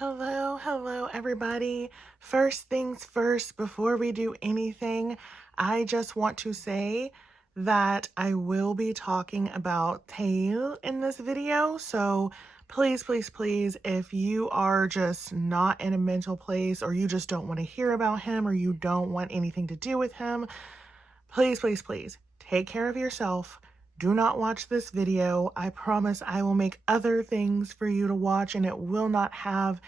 Hello, everybody. First things first, before we do anything, I just want to say that I will be talking about Taeil in this video. So please, if you are just not in a mental place or you just don't want to hear about him or you don't want anything to do with him, please, take care of yourself. Do not watch this video. I promise I will make other things for you to watch and it will not have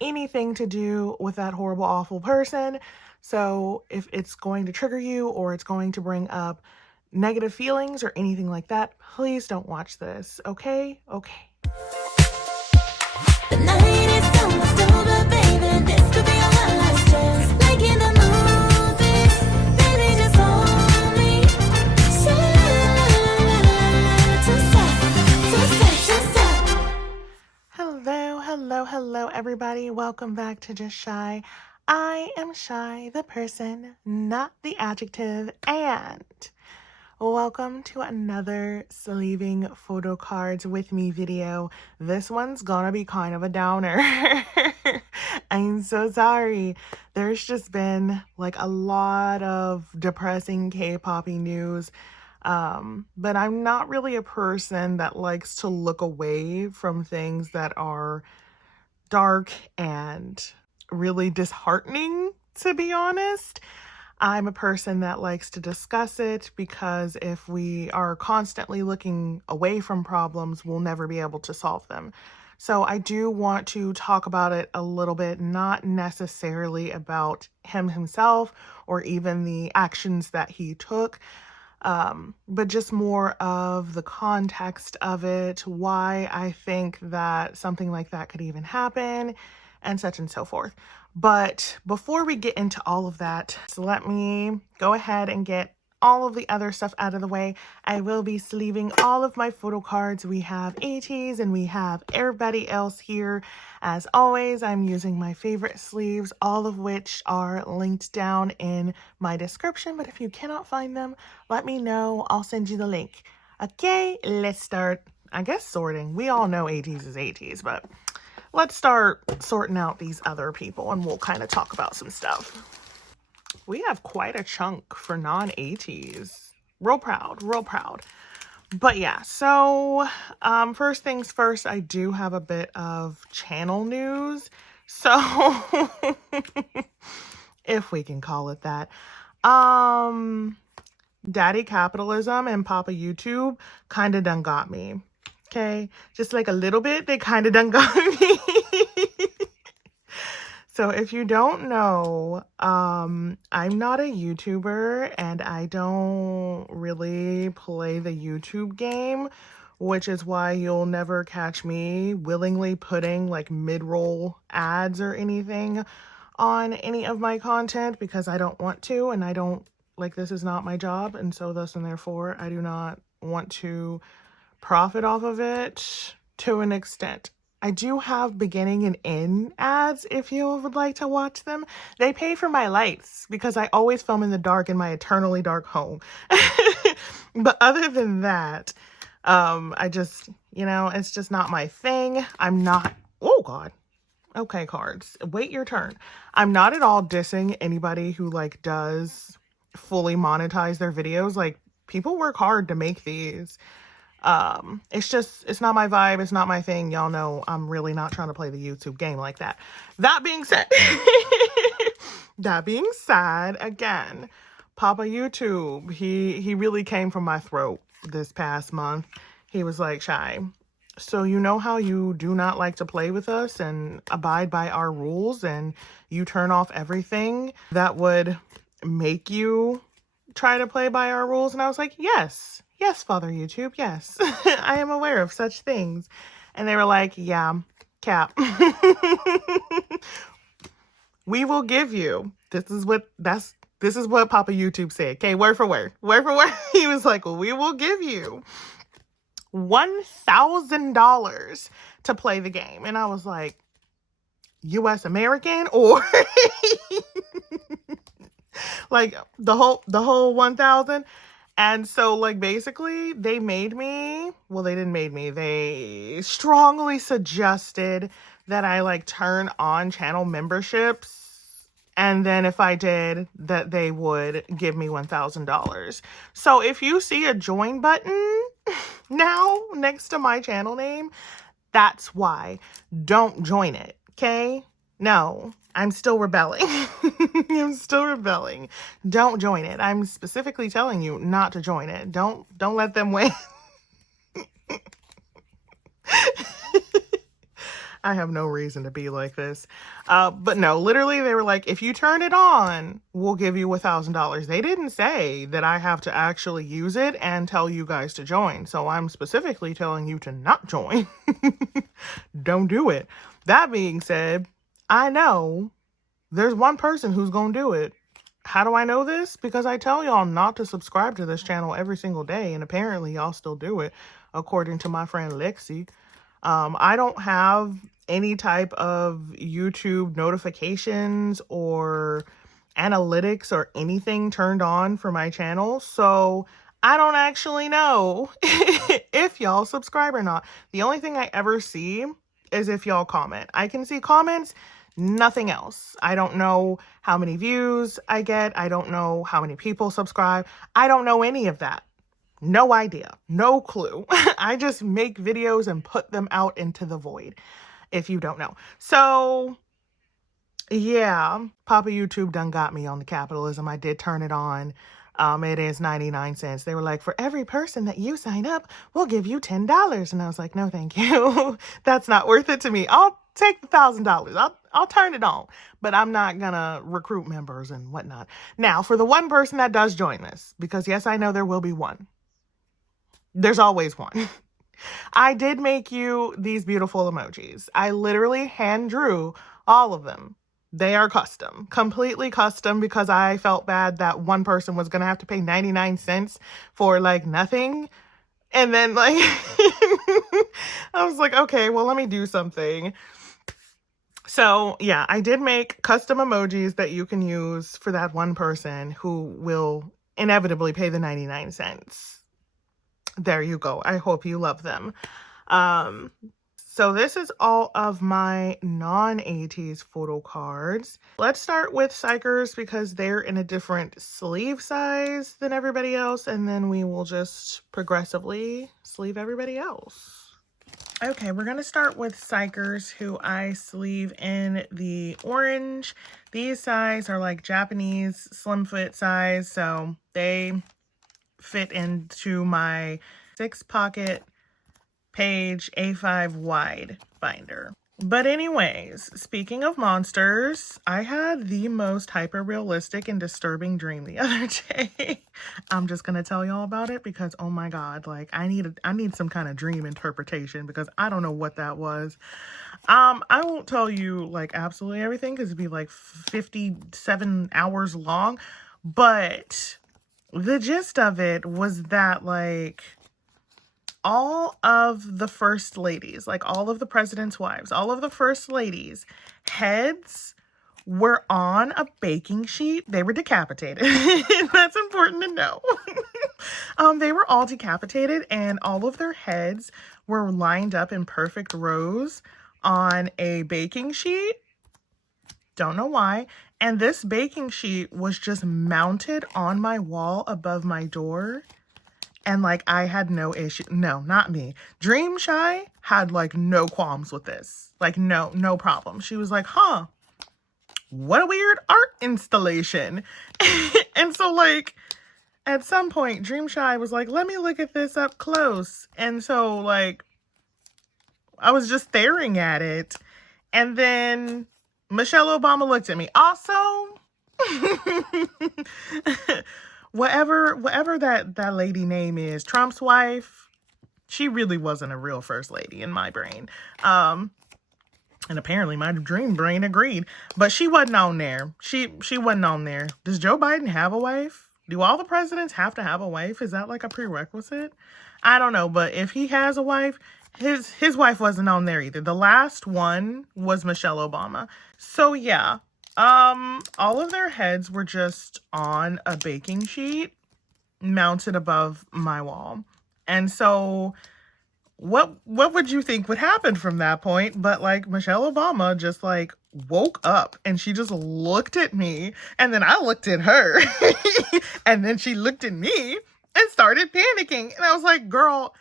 anything to do with that horrible, awful person. So if it's going to trigger you or it's going to bring up negative feelings or anything like that, please don't watch this, okay? Okay. The night is almost over, baby. This could be our one last chance. Like in the movies, baby, just hold me. Hello, everybody. Welcome back to Just Shy. I am Shy, the person, not the adjective, and welcome to another sleeving photo cards with me video. This one's gonna be kind of a downer. I'm so sorry. There's just been like a lot of depressing K-poppy news. But I'm not really a person that likes to look away from things that are dark and really disheartening, to be honest. I'm a person that likes to discuss it because if we are constantly looking away from problems, we'll never be able to solve them. So I do want to talk about it a little bit, not necessarily about him himself or even the actions that he took, but just more of the context of it, why I think that something like that could even happen, and such and so forth. But before we get into all of that, so let me go ahead and get all of the other stuff out of the way. I will be sleeving all of my photo cards. We have Ateez and we have everybody else here. As always, I'm using my favorite sleeves, all of which are linked down in my description. But if you cannot find them, let me know. I'll send you the link. Okay, let's start, I guess, sorting. We all know Ateez is Ateez, but let's start sorting out these other people and we'll kind of talk about some stuff. We have quite a chunk for non-Ateez. Real proud. But yeah, so first things first, I do have a bit of channel news. So if we can call it that. Daddy Capitalism and Papa YouTube kind of done got me. Okay, just like a little bit, they kind of done got me. So if you don't know, I'm not a YouTuber and I don't really play the YouTube game, which is why you'll never catch me willingly putting like mid-roll ads or anything on any of my content because I don't want to, and I don't, like, this is not my job, and so thus and therefore I do not want to profit off of it to an extent. I do have beginning and end ads if you would like to watch them. They pay for my lights because I always film in the dark in my eternally dark home. But other than that, I just, it's just not my thing. I'm not, oh God. Okay, cards, wait your turn. I'm not at all dissing anybody who like does fully monetize their videos. Like, people work hard to make these. It's not my vibe. It's not my thing. Y'all know I'm really not trying to play the YouTube game like that. That being said, again, Papa YouTube, he really came from my throat this past month. He was like, Shy, so you know how you do not like to play with us and abide by our rules, and you turn off everything that would make you try to play by our rules? And I was like, yes, Father YouTube, yes. I am aware of such things. And they were like, yeah, Cap. We will give you, this is what Papa YouTube said. Okay, word for word. He was like, well, we will give you $1,000 to play the game. And I was like, US American or like the whole 1,000. And so, like, basically, they strongly suggested that I like turn on channel memberships. And then if I did, that they would give me $1,000. So if you see a join button now next to my channel name, that's why. Don't join it, okay? No, I'm still rebelling. I'm still rebelling. Don't join it. I'm specifically telling you not to join it. Don't let them win. I have no reason to be like this. But no, literally they were like, if you turn it on, we'll give you $1,000. They didn't say that I have to actually use it and tell you guys to join. So I'm specifically telling you to not join. Don't do it. That being said, I know there's one person who's going to do it. How do I know this? Because I tell y'all not to subscribe to this channel every single day. And apparently y'all still do it, according to my friend Lexi. I don't have any type of YouTube notifications or analytics or anything turned on for my channel. So I don't actually know if y'all subscribe or not. The only thing I ever see is if y'all comment. I can see comments, nothing else. I don't know how many views I get. I don't know how many people subscribe. I don't know any of that. No idea. No clue. I just make videos and put them out into the void, if you don't know. So, yeah, Papa YouTube done got me on the capitalism. I did turn it on. It is 99 cents. They were like, for every person that you sign up, we'll give you $10. And I was like, no, thank you. That's not worth it to me. I'll take the $1,000. I'll turn it on, but I'm not gonna recruit members and whatnot. Now, for the one person that does join this, because yes, I know there will be one. There's always one. I did make you these beautiful emojis. I literally hand drew all of them. They are custom, completely custom, because I felt bad that one person was going to have to pay 99 cents for like nothing. And then like, I was like, okay, well, let me do something. So yeah, I did make custom emojis that you can use for that one person who will inevitably pay the 99 cents. There you go. I hope you love them. So this is all of my non-Ateez photo cards. Let's start with Psychers because they're in a different sleeve size than everybody else, and then we will just progressively sleeve everybody else. Okay, we're gonna start with Psychers, who I sleeve in the orange. These size are like Japanese slim fit size, so they fit into my 6-pocket page A5 wide binder. But anyways, speaking of monsters, I had the most hyper-realistic and disturbing dream the other day. I'm just gonna tell y'all about it because, oh my god, like I need some kind of dream interpretation because I don't know what that was. I won't tell you like absolutely everything because it'd be like 57 hours long, but the gist of it was that like all of the first ladies, like all of the president's wives, all of the first ladies' heads were on a baking sheet. They were decapitated. That's important to know. They were all decapitated and all of their heads were lined up in perfect rows on a baking sheet. Don't know why. And this baking sheet was just mounted on my wall above my door. And like, I had no issue. No, not me. Dream Shy had like no qualms with this. Like no problem. She was like, huh, what a weird art installation. And so like, at some point, Dream Shy was like, let me look at this up close. And so like, I was just staring at it. And then Michelle Obama looked at me. Also, whatever that lady name is, Trump's wife, she really wasn't a real first lady in my brain. And apparently my dream brain agreed, but she wasn't on there. She wasn't on there. Does Joe Biden have a wife? Do all the presidents have to have a wife? Is that like a prerequisite? I don't know, but if he has a wife, his wife wasn't on there either. The last one was Michelle Obama. So yeah, all of their heads were just on a baking sheet mounted above my wall. And so what would you think would happen from that point? But like Michelle Obama just like woke up and she just looked at me and then I looked at her and then she looked at me and started panicking. And I was like, girl,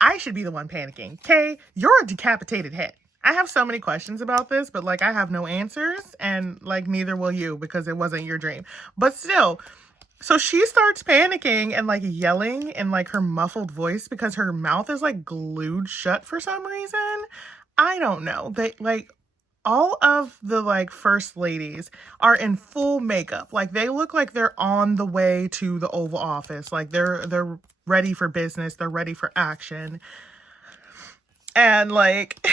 I should be the one panicking. Okay, you're a decapitated head. I have so many questions about this, but like I have no answers, and like neither will you because it wasn't your dream. But still, so she starts panicking and like yelling in like her muffled voice because her mouth is like glued shut for some reason. I don't know. They like all of the like first ladies are in full makeup. Like they look like they're on the way to the Oval Office. Like they're ready for business. They're ready for action. And like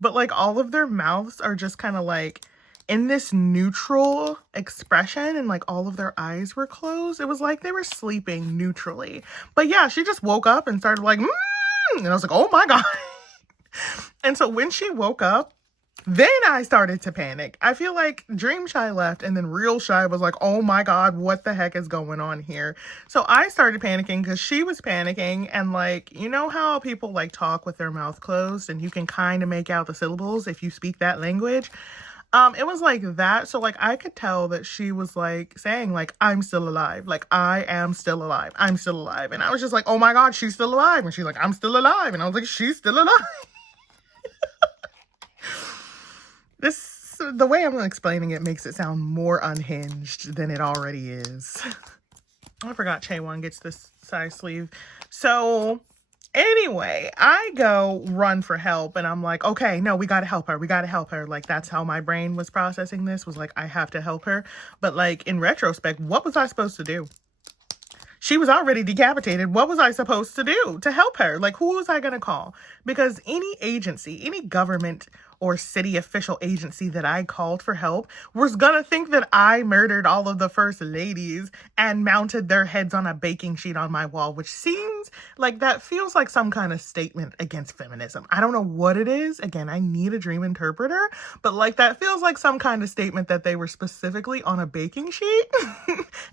but like all of their mouths are just kind of like in this neutral expression and like all of their eyes were closed. It was like they were sleeping neutrally. But yeah, she just woke up and started like, and I was like, oh my God. And so when she woke up, then I started to panic. I feel like Dream Shy left and then Real Shy was like, oh my God, what the heck is going on here? So I started panicking because she was panicking. And like, you know how people like talk with their mouth closed and you can kind of make out the syllables if you speak that language? It was like that. So like I could tell that she was like saying like, I'm still alive. Like I am still alive. I'm still alive. And I was just like, oh my God, she's still alive. And she's like, I'm still alive. And I was like, she's still alive. The way I'm explaining it makes it sound more unhinged than it already is. I forgot Chaewon gets this size sleeve. So anyway, I go run for help and I'm like, okay, no, we got to help her. We got to help her. Like that's how my brain was processing this, was like, I have to help her. But like in retrospect, what was I supposed to do? She was already decapitated. What was I supposed to do to help her? Like, who was I going to call? Because any agency, any government or city official agency that I called for help was going to think that I murdered all of the first ladies and mounted their heads on a baking sheet on my wall, which seems like that feels like some kind of statement against feminism. I don't know what it is. Again, I need a dream interpreter, but like that feels like some kind of statement that they were specifically on a baking sheet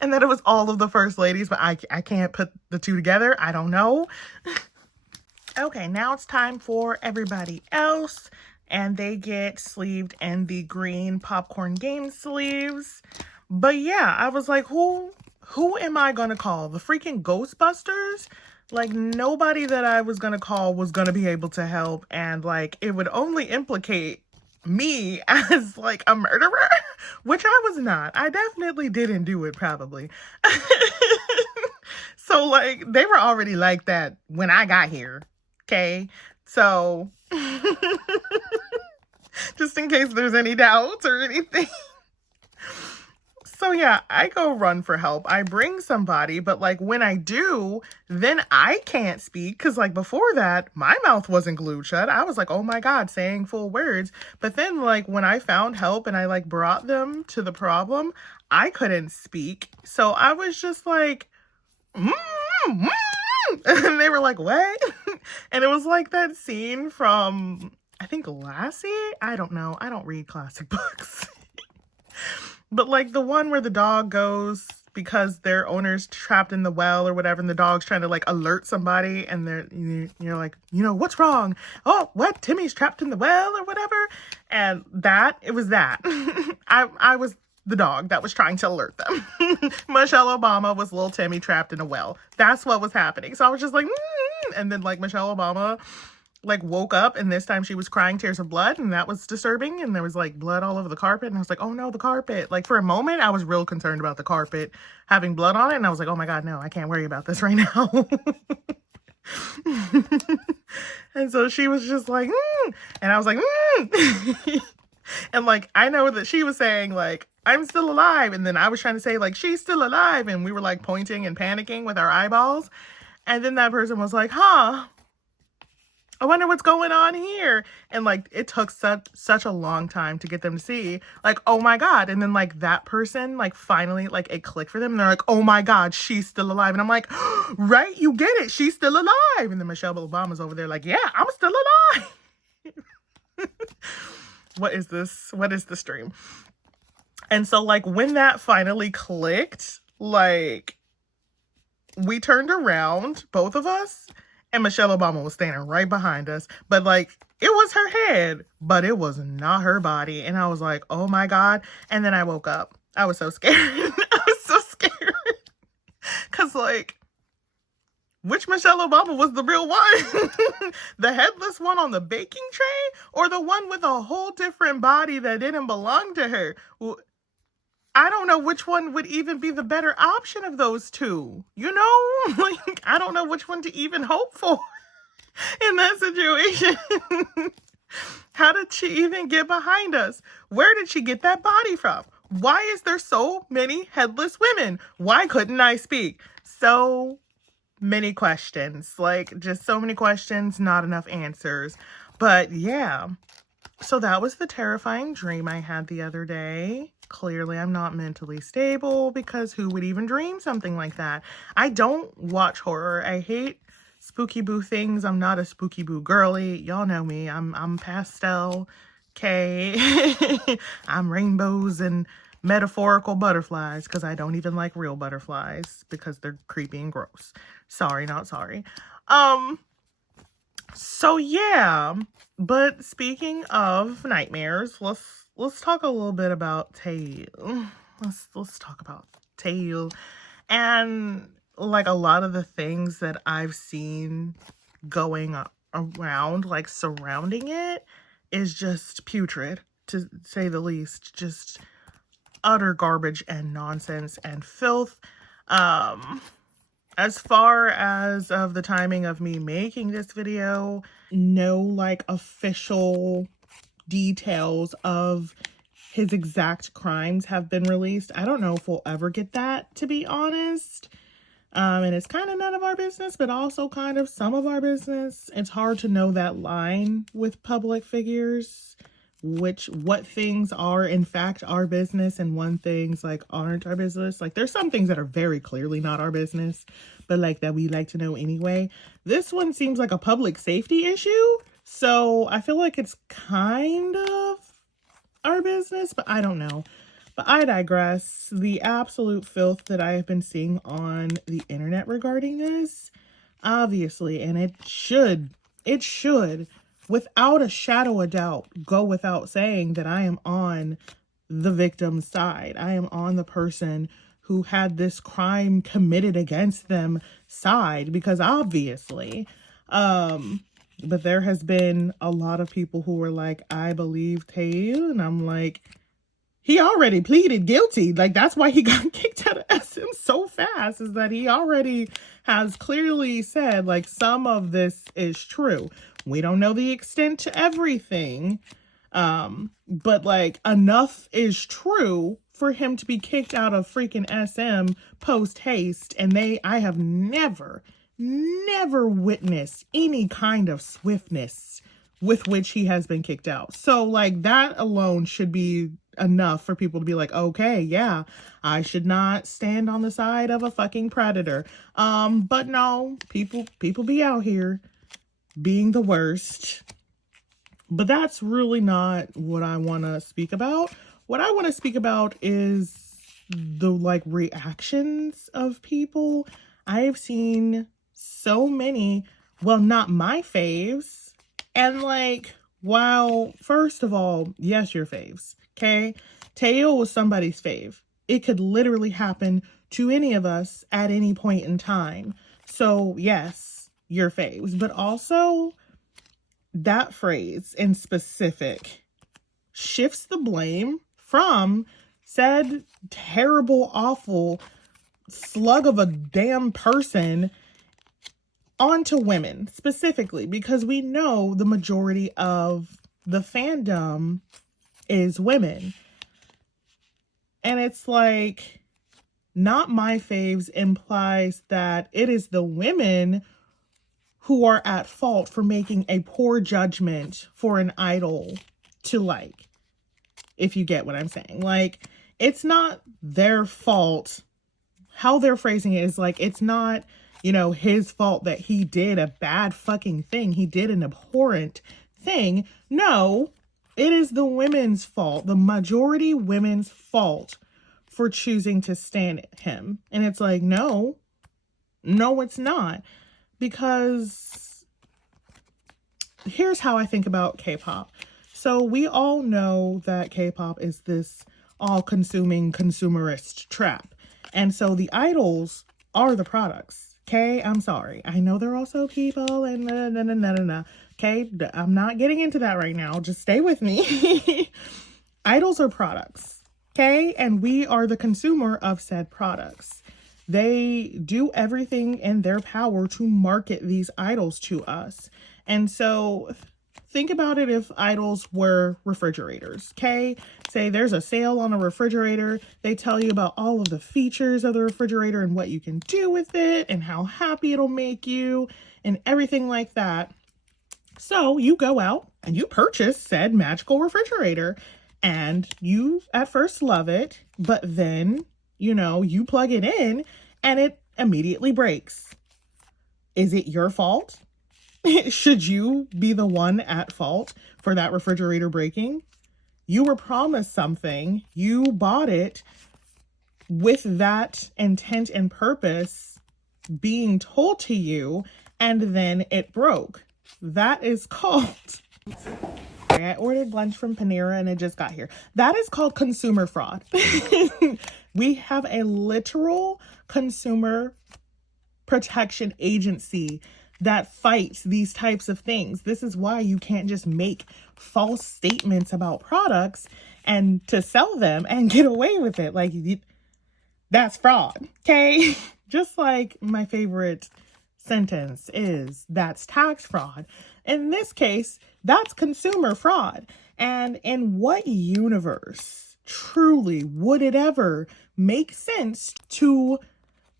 and that it was all of the first ladies, but I can't put the two together. I don't know. Okay, now it's time for everybody else. And they get sleeved in the green popcorn game sleeves. But yeah, I was like, who am I gonna call? The freaking Ghostbusters? Like nobody that I was gonna call was gonna be able to help, and like it would only implicate me as like a murderer, which I was not. I definitely didn't do it probably. So like they were already like that when I got here. Okay. So just in case there's any doubts or anything. So yeah, I go run for help. I bring somebody, but like when I do, then I can't speak because like before that, my mouth wasn't glued shut. I was like, oh my God, saying full words. But then like when I found help and I like brought them to the problem, I couldn't speak. So I was just like, and they were like, what? And it was like that scene from, I think Lassie? I don't know. I don't read classic books. But like the one where the dog goes because their owner's trapped in the well or whatever, and the dog's trying to like alert somebody, and you're like, you know, what's wrong? Oh, what? Timmy's trapped in the well or whatever. And it was that. I was the dog that was trying to alert them. Michelle Obama was little Timmy trapped in a well. That's what was happening. So I was just like, and then like Michelle Obama like woke up, and this time she was crying tears of blood, and that was disturbing, and there was like blood all over the carpet, and I was like, oh no, the carpet. Like for a moment I was real concerned about the carpet having blood on it, and I was like, oh my God, no, I can't worry about this right now. And so she was just like, and I was like, and like I know that she was saying like, I'm still alive, and then I was trying to say like, she's still alive, and we were like pointing and panicking with our eyeballs, and then that person was like, huh, I wonder what's going on here. And like it took such a long time to get them to see like, oh my God. And then like that person like finally like it clicked for them, and they're like, oh my God, she's still alive. And I'm like, right, you get it, she's still alive. And then Michelle Obama's over there like, yeah, I'm still alive. What is this stream? And so like when that finally clicked, like we turned around, both of us, And Michelle Obama was standing right behind us. But like, it was her head, but it was not her body. And I was like, oh my God. And then I woke up. I was so scared. I was so scared. Because like, which Michelle Obama was the real one? The headless one on the baking tray, or the one with a whole different body that didn't belong to her? I don't know which one would even be the better option of those two. You know, like, I don't know which one to even hope for in that situation. How did she even get behind us? Where did she get that body from? Why is there so many headless women? Why couldn't I speak? So many questions, like just so many questions, not enough answers. But yeah, so that was the terrifying dream I had the other day. Clearly, I'm not mentally stable, because who would even dream something like that? I don't watch horror. I hate spooky boo things. I'm not a spooky boo girly. Y'all know me. I'm pastel. Okay. I'm rainbows and metaphorical butterflies, because I don't even like real butterflies because they're creepy and gross. Sorry, not sorry. So yeah, but speaking of nightmares, let's talk a little bit about Taeil. Let's talk about Taeil, and like a lot of the things that I've seen going around, like surrounding it, is just putrid, to say the least. Just utter garbage and nonsense and filth. As far as of the timing of me making this video, no like official details of his exact crimes have been released. I don't know if we'll ever get that, to be honest. And it's kind of none of our business, but also kind of some of our business. It's hard to know that line with public figures, what things are in fact our business and what things like aren't our business. Like, there's some things that are very clearly not our business, but like that we like to know anyway. This one seems like a public safety issue, so I feel like it's kind of our business, but I don't know. But I digress. The absolute filth that I have been seeing on the internet regarding this, obviously, and it should, without a shadow of doubt, go without saying that I am on the victim's side. I am on the person who had this crime committed against them side, because obviously, but there has been a lot of people who were like, I believe Taeil, and I'm like, he already pleaded guilty. Like, that's why he got kicked out of SM so fast, is that he already has clearly said, like, some of this is true. We don't know the extent to everything, but like, enough is true for him to be kicked out of freaking SM post haste. And I have never witnessed any kind of swiftness with which he has been kicked out. So like, that alone should be enough for people to be like, okay, yeah, I should not stand on the side of a fucking predator. But no, people be out here being the worst. But that's really not what I want to speak about. What I want to speak about is the like reactions of people. I've seen so many, well, not my faves. And like, while first of all, yes, your faves, okay? Taeil was somebody's fave. It could literally happen to any of us at any point in time. So yes, your faves, but also that phrase in specific shifts the blame from said terrible, awful slug of a damn person onto women specifically, because we know the majority of the fandom is women. And it's like, not my faves implies that it is the women who are at fault for making a poor judgment for an idol to like, if you get what I'm saying. Like, it's not their fault. How they're phrasing it is like, it's not, you know, his fault that he did a bad fucking thing. He did an abhorrent thing. No, it is the women's fault, the majority women's fault for choosing to stand him. And it's like, no, it's not. Because here's how I think about K-pop. So we all know that K-pop is this all-consuming consumerist trap. And so the idols are the products. Okay, I'm sorry. I know they're also people and Okay, I'm not getting into that right now. Just stay with me. Idols are products. Okay, and we are the consumer of said products. They do everything in their power to market these idols to us. And so think about it if idols were refrigerators, okay? Say there's a sale on a refrigerator. They tell you about all of the features of the refrigerator and what you can do with it and how happy it'll make you and everything like that. So you go out and you purchase said magical refrigerator and you at first love it, but then, you plug it in and it immediately breaks. Is it your fault? Should you be the one at fault for that refrigerator breaking? You were promised something. You bought it with that intent and purpose being told to you, and then it broke. That is called... I ordered lunch from Panera and it just got here. That is called consumer fraud. We have a literal consumer protection agency that fights these types of things. This is why you can't just make false statements about products and to sell them and get away with it. Like, that's fraud, okay? Just like my favorite sentence is, that's tax fraud. In this case, that's consumer fraud. And in what universe truly would it ever make sense to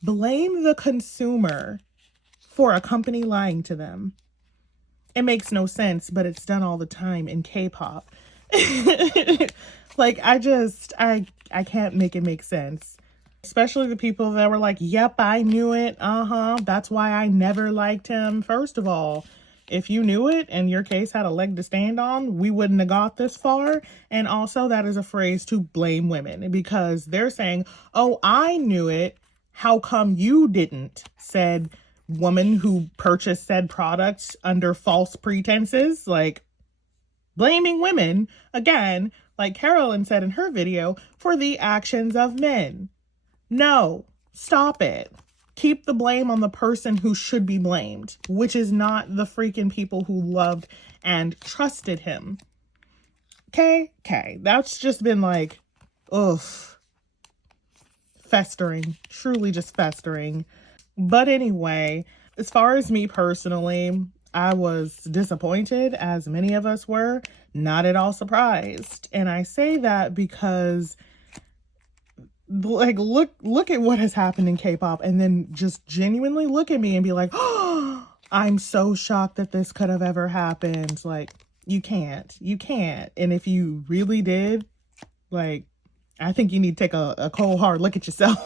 blame the consumer for a company lying to them? It makes no sense, but it's done all the time in K-pop. Like, I can't make it make sense. Especially the people that were like, yep, I knew it. That's why I never liked him. First of all, if you knew it and your case had a leg to stand on, we wouldn't have got this far. And also, that is a phrase to blame women because they're saying, oh, I knew it. How come you didn't? Said woman who purchased said products under false pretenses. Like, blaming women, again, like Carolyn said in her video, for the actions of men. No, stop it. Keep the blame on the person who should be blamed, which is not the freaking people who loved and trusted him. Okay. That's just been like, festering, truly just festering. But anyway, as far as me personally, I was disappointed, as many of us were, not at all surprised. And I say that because, like, look at what has happened in K-pop and then just genuinely look at me and be like, oh, I'm so shocked that this could have ever happened. Like, you can't. And if you really did, like, I think you need to take a cold hard look at yourself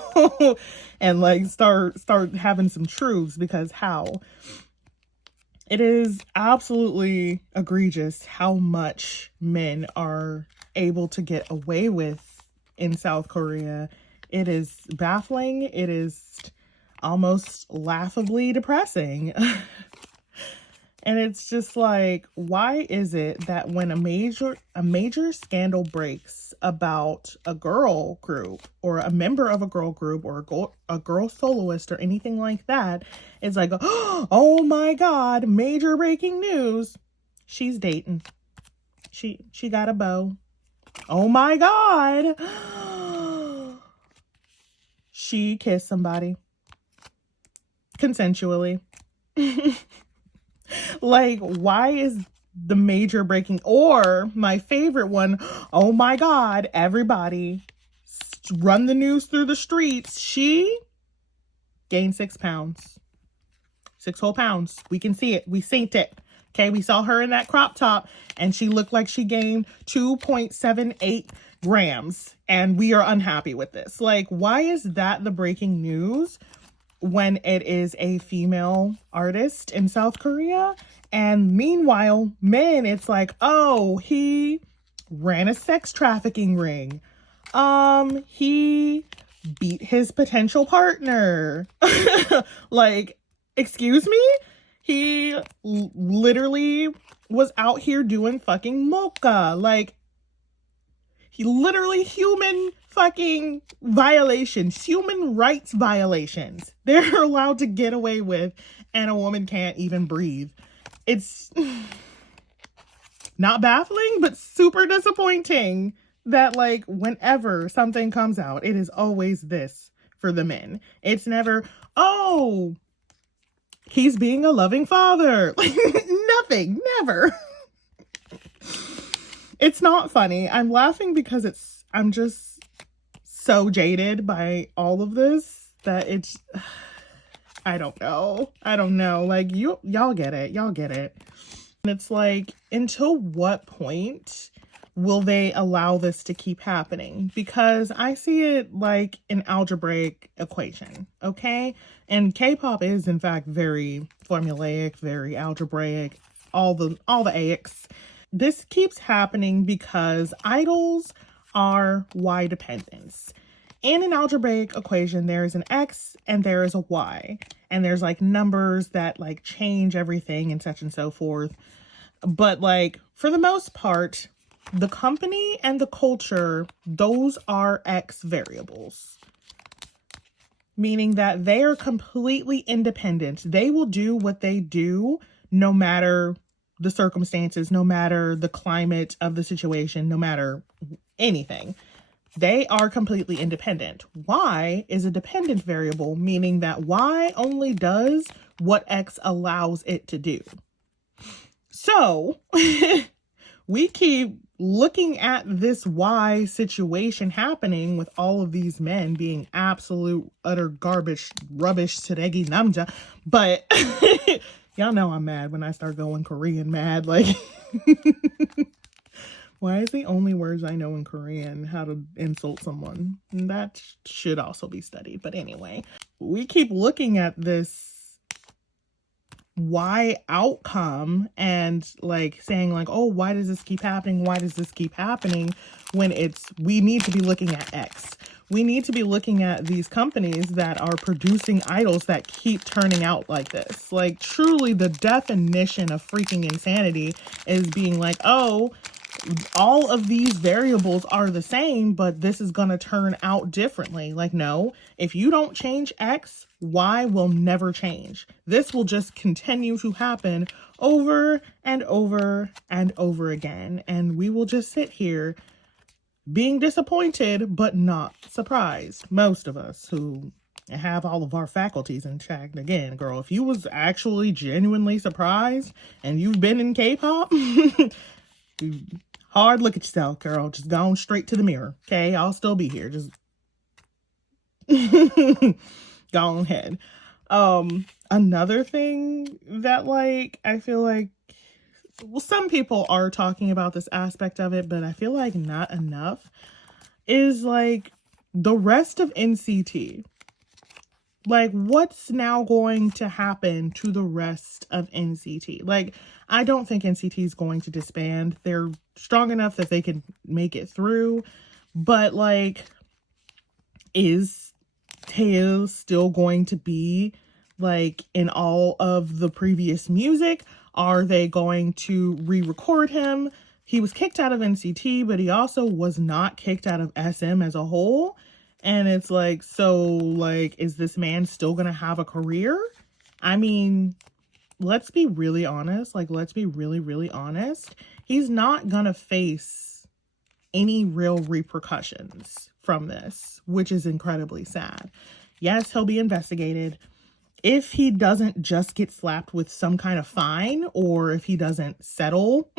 and like start having some truths, because how it is absolutely egregious how much men are able to get away with in South Korea. It is baffling. It is almost laughably depressing. And it's just like, why is it that when a major scandal breaks about a girl group or a member of a girl group or a girl soloist or anything like that, it's like, oh my God, major breaking news. She's dating. She got a beau. Oh my God. She kissed somebody consensually. Like, why is the major breaking? Or my favorite one, oh my God, everybody run the news through the streets. She gained 6 pounds. 6 whole pounds. We can see it. We synced it. Okay, we saw her in that crop top and she looked like she gained 2.78 grams. And we are unhappy with this. Like, why is that the breaking news when it is a female artist in South Korea? And meanwhile, men, it's like, oh, he ran a sex trafficking ring. He beat his potential partner. Like, excuse me? He literally was out here doing fucking mocha. Like, he literally human fucking violations, human rights violations. They're allowed to get away with, and a woman can't even breathe. It's not baffling, but super disappointing that, like, whenever something comes out, it is always this for the men. It's never, oh, he's being a loving father. Like, nothing, never. It's not funny. I'm laughing because I'm just so jaded by all of this that it's, I don't know. Like, y'all get it. Y'all get it. And it's like, until what point will they allow this to keep happening? Because I see it like an algebraic equation, okay? And K-pop is, in fact, very formulaic, very algebraic, all the AX. This keeps happening because idols are Y dependence. In an algebraic equation, there is an X and there is a Y. And there's like numbers that like change everything and such and so forth. But like, for the most part, the company and the culture, those are X variables. Meaning that they are completely independent. They will do what they do no matter the circumstances, no matter the climate of the situation, no matter anything. They are completely independent. Y is a dependent variable, meaning that Y only does what X allows it to do. So we keep looking at this Y situation happening with all of these men being absolute, utter garbage, rubbish, tsuregi namja. But y'all know I'm mad when I start going Korean mad. Like, why is the only words I know in Korean how to insult someone? And that should also be studied. But anyway, we keep looking at this Y outcome and like saying like, oh, why does this keep happening? Why does this keep happening? When we need to be looking at X. We need to be looking at these companies that are producing idols that keep turning out like this. Like, truly the definition of freaking insanity is being like, oh, all of these variables are the same, but this is going to turn out differently. Like, no, if you don't change X, Y will never change. This will just continue to happen over and over and over again. And we will just sit here being disappointed, but not surprised. Most of us who have all of our faculties in check. Again, girl, if you was actually genuinely surprised and you've been in K-pop, hard look at yourself, girl. Just go straight to the mirror, okay? I'll still be here. Just go ahead. Another thing that, like, I feel like, well, some people are talking about this aspect of it, but I feel like not enough, is like the rest of NCT. Like, what's now going to happen to the rest of NCT? Like, I don't think NCT is going to disband. They're strong enough that they can make it through. But, like, is Taeil still going to be, like, in all of the previous music? Are they going to re-record him? He was kicked out of NCT, but he also was not kicked out of SM as a whole. And it's like, so, like, is this man still gonna have a career? I mean, let's be really honest. Like, let's be really, really honest. He's not gonna face any real repercussions from this, which is incredibly sad. Yes, he'll be investigated. If he doesn't just get slapped with some kind of fine, or if he doesn't settle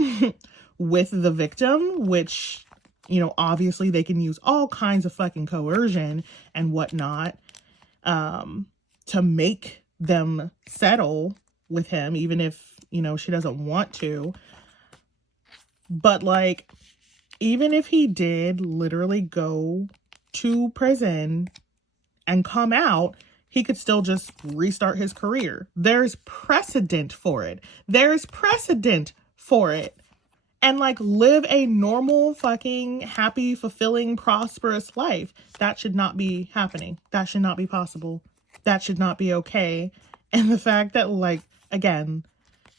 with the victim, which, you know, obviously they can use all kinds of fucking coercion and whatnot to make them settle with him, even if, you know, she doesn't want to. But, like, even if he did literally go to prison and come out, he could still just restart his career. There's precedent for it. There's precedent for it. And, like, live a normal, fucking, happy, fulfilling, prosperous life. That should not be happening. That should not be possible. That should not be okay. And the fact that, like, again,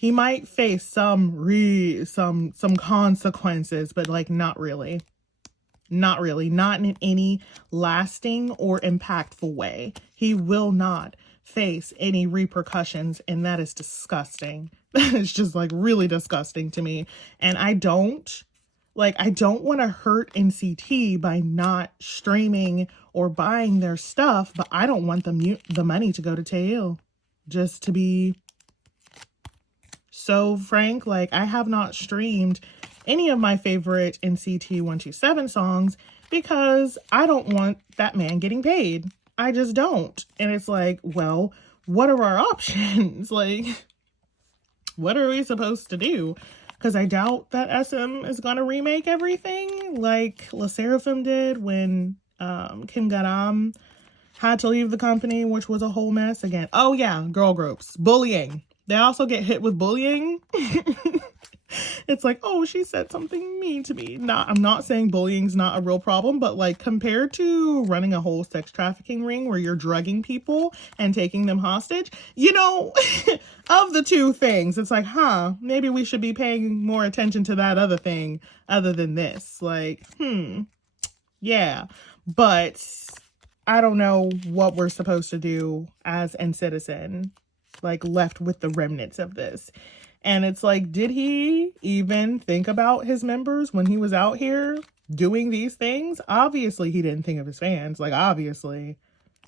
He might face some consequences, but like not really. Not really. Not in any lasting or impactful way. He will not face any repercussions, and that is disgusting. That is just like really disgusting to me. And I don't want to hurt NCT by not streaming or buying their stuff, but I don't want the money to go to Taeil. Just to be so frank, like I have not streamed any of my favorite NCT 127 songs because I don't want that man getting paid. I just don't. And it's like, well, what are our options? Like, what are we supposed to do? Because I doubt that SM is going to remake everything like LE SSERAFIM did when Kim Garam had to leave the company, which was a whole mess again. Oh yeah, girl groups. Bullying. They also get hit with bullying. It's like, oh, she said something mean to me. I'm not saying bullying's not a real problem, but like compared to running a whole sex trafficking ring where you're drugging people and taking them hostage, you know, of the two things, it's like, maybe we should be paying more attention to that other thing other than this. Like, yeah. But I don't know what we're supposed to do as NCTzen, like left with the remnants of this. And it's like, did he even think about his members when he was out here doing these things? Obviously, he didn't think of his fans. Like, obviously.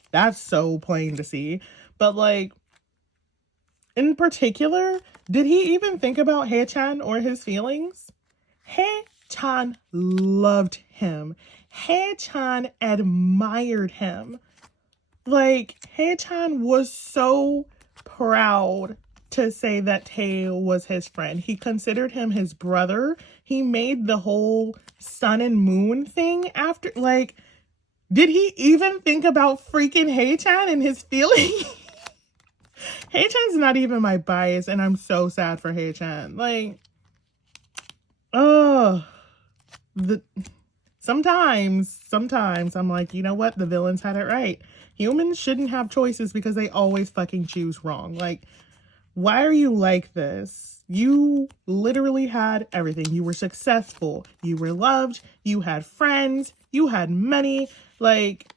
That's so plain to see. But, like, in particular, did he even think about Haechan or his feelings? Haechan loved him. Haechan admired him. Like, Haechan was so proud to say that Taeil was his friend. He considered him his brother. He made the whole sun and moon thing after, like, did he even think about freaking Haechan and his feelings? Haechan's not even my bias, and I'm so sad for Haechan. Like, sometimes I'm like, you know what? The villains had it right. Humans shouldn't have choices because they always fucking choose wrong. Like, why are you like this? You literally had everything. You were successful. You were loved. You had friends. You had money. Like,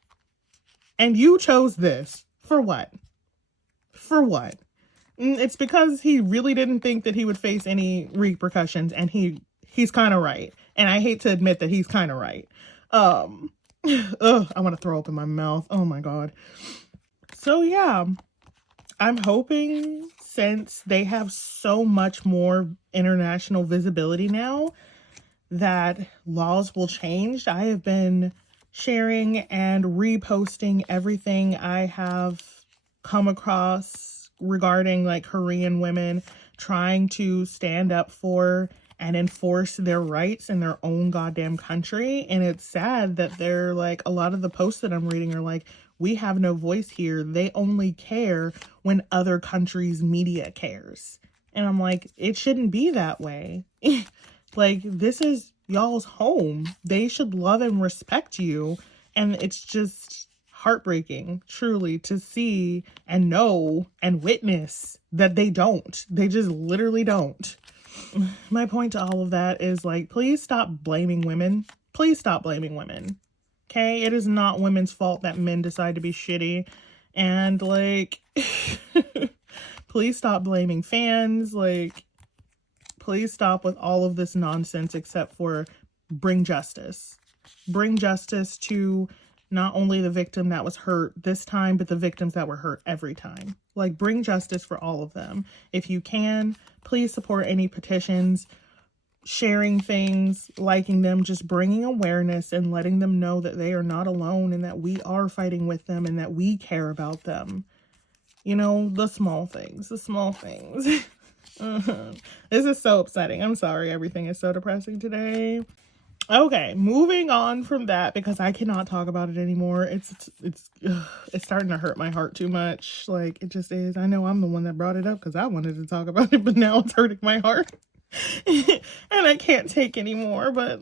and you chose this. For what? For what? It's because he really didn't think that he would face any repercussions, and he's kind of right. And I hate to admit that he's kind of right. I want to throw up in my mouth. Oh my God. So yeah, I'm hoping, since they have so much more international visibility now, that laws will change. I have been sharing and reposting everything I have come across regarding like Korean women trying to stand up for and enforce their rights in their own goddamn country. And it's sad that they're like, a lot of the posts that I'm reading are like, we have no voice here. They only care when other countries' media cares. And I'm like, it shouldn't be that way. Like, this is y'all's home. They should love and respect you. And it's just heartbreaking, truly, to see and know and witness that they don't. They just literally don't. My point to all of that is like, please stop blaming women. Please stop blaming women. Okay, it is not women's fault that men decide to be shitty. And like, please stop blaming fans. Like, please stop with all of this nonsense except for bring justice. Bring justice to not only the victim that was hurt this time, but the victims that were hurt every time. Like, bring justice for all of them. If you can, please support any petitions, sharing things, liking them, just bringing awareness and letting them know that they are not alone and that we are fighting with them and that we care about them. You know, the small things. This is so upsetting. I'm sorry, everything is so depressing today. Okay, moving on from that because I cannot talk about it anymore. It's starting to hurt my heart too much. Like, it just is. I know I'm the one that brought it up because I wanted to talk about it, but now it's hurting my heart. And I can't take anymore, but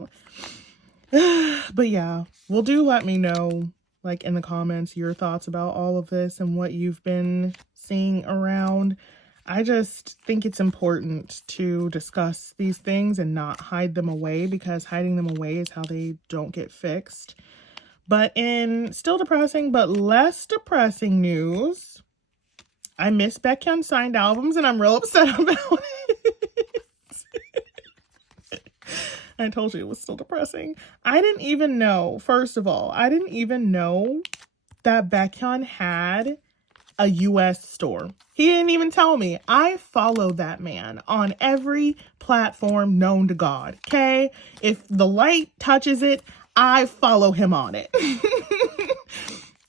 yeah, well, do let me know, like, in the comments, your thoughts about all of this and what you've been seeing around. I just think it's important to discuss these things and not hide them away, because hiding them away is how they don't get fixed. But in still depressing but less depressing news, I miss Baekhyun signed albums and I'm real upset about it. I told you it was still depressing. I didn't even know, first of all, I didn't even know that Baekhyun had a US store. He didn't even tell me. I follow that man on every platform known to God, okay? If the light touches it, I follow him on it.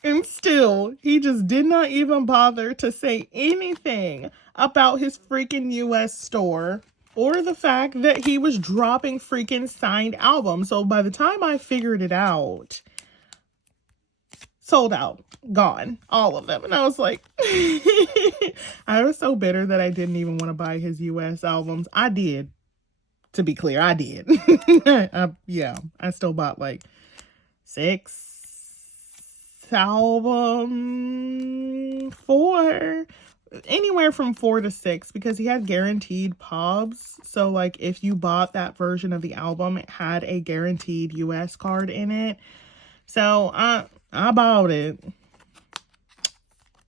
And still, he just did not even bother to say anything about his freaking US store or the fact that he was dropping freaking signed albums. So by the time I figured it out, sold out, gone, all of them. And I was like, I was so bitter that I didn't even want to buy his US albums. I did, to be clear, I did. Yeah, I still bought like 6 albums, 4, anywhere from 4 to 6, because he had guaranteed pubs. So like if you bought that version of the album, it had a guaranteed US card in it. So I bought it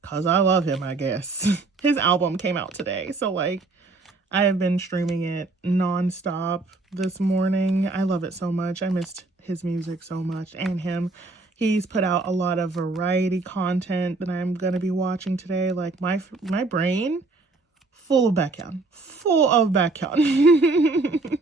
because I love him, I guess. His album came out today. So like I have been streaming it nonstop this morning. I love it so much. I missed his music so much, and him. He's put out a lot of variety content that I'm going to be watching today. Like my brain full of Baekhyun. Full of Baekhyun.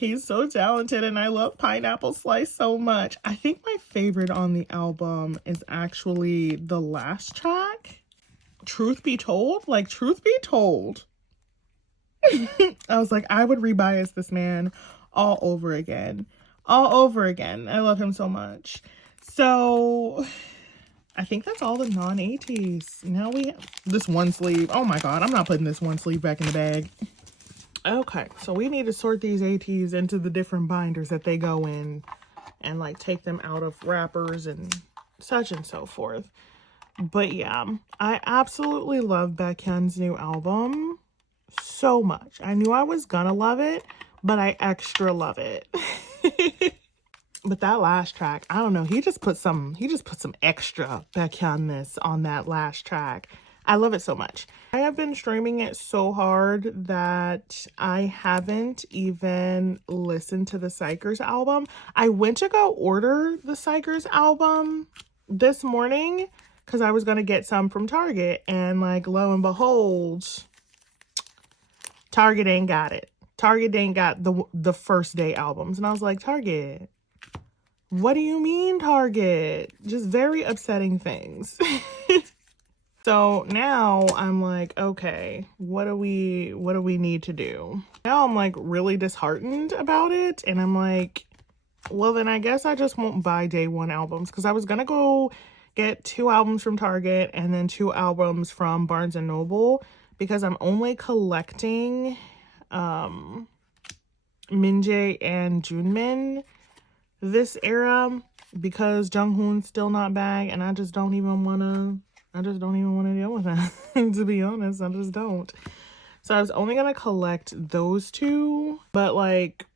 He's so talented, and I love Pineapple Slice so much. I think my favorite on the album is actually the last track. Truth Be Told. Like, truth be told. I was like, I would rebias this man all over again. All over again. I love him so much. So I think that's all the non-Ateez. Now we have this one sleeve. Oh my god, I'm not putting this one sleeve back in the bag. Okay, so we need to sort these Ateez into the different binders that they go in, and like take them out of wrappers and such and so forth. But yeah, I absolutely love Baekhyun's new album so much. I knew I was gonna love it, but I extra love it. But that last track, I don't know, he just put some extra Baekhyun-ness on that last track. I love it so much. I have been streaming it so hard that I haven't even listened to the Psychers album. I went to go order the Psychers album this morning because I was going to get some from Target, and like lo and behold, Target ain't got it. Target ain't got the first day albums. And I was like, Target, what do you mean, Target? Just very upsetting things. So now I'm like, okay, what do we need to do? Now I'm like really disheartened about it, and I'm like, well then I guess I just won't buy day one albums, because I was gonna go get 2 albums from Target and then 2 albums from Barnes and Noble, because I'm only collecting Minjae and Junmin this era, because Junghoon's still not back, and I just don't even want to deal with that. To be honest, I just don't. So I was only gonna collect those 2, but like,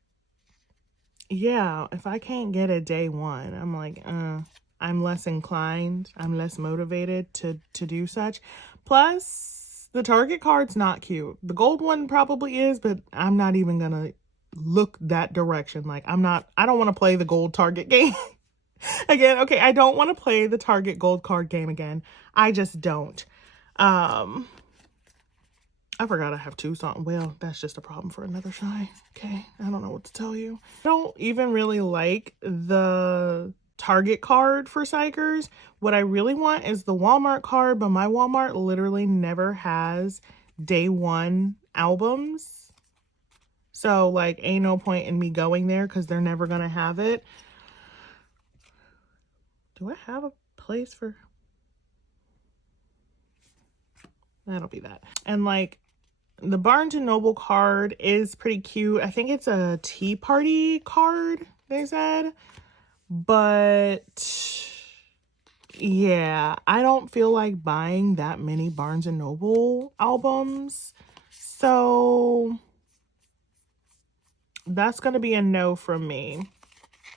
yeah, if I can't get a day one, I'm like, I'm less inclined, I'm less motivated to do such. Plus, the Target card's not cute. The gold one probably is, but I'm not even gonna look that direction. Like, I don't want to play the gold Target game again. Okay, I don't want to play the Target gold card game again. I just don't. I forgot I have 2 songs. Well, that's just a problem for another Shy. Okay, I don't know what to tell you. I don't even really like the Target card for Psychers. What I really want is the Walmart card, but my Walmart literally never has day one albums. So like, ain't no point in me going there because they're never gonna have it. Do I have a place for? That'll be that. And like, the Barnes and Noble card is pretty cute. I think it's a tea party card, they said. But yeah, I don't feel like buying that many Barnes & Noble albums. So that's going to be a no from me.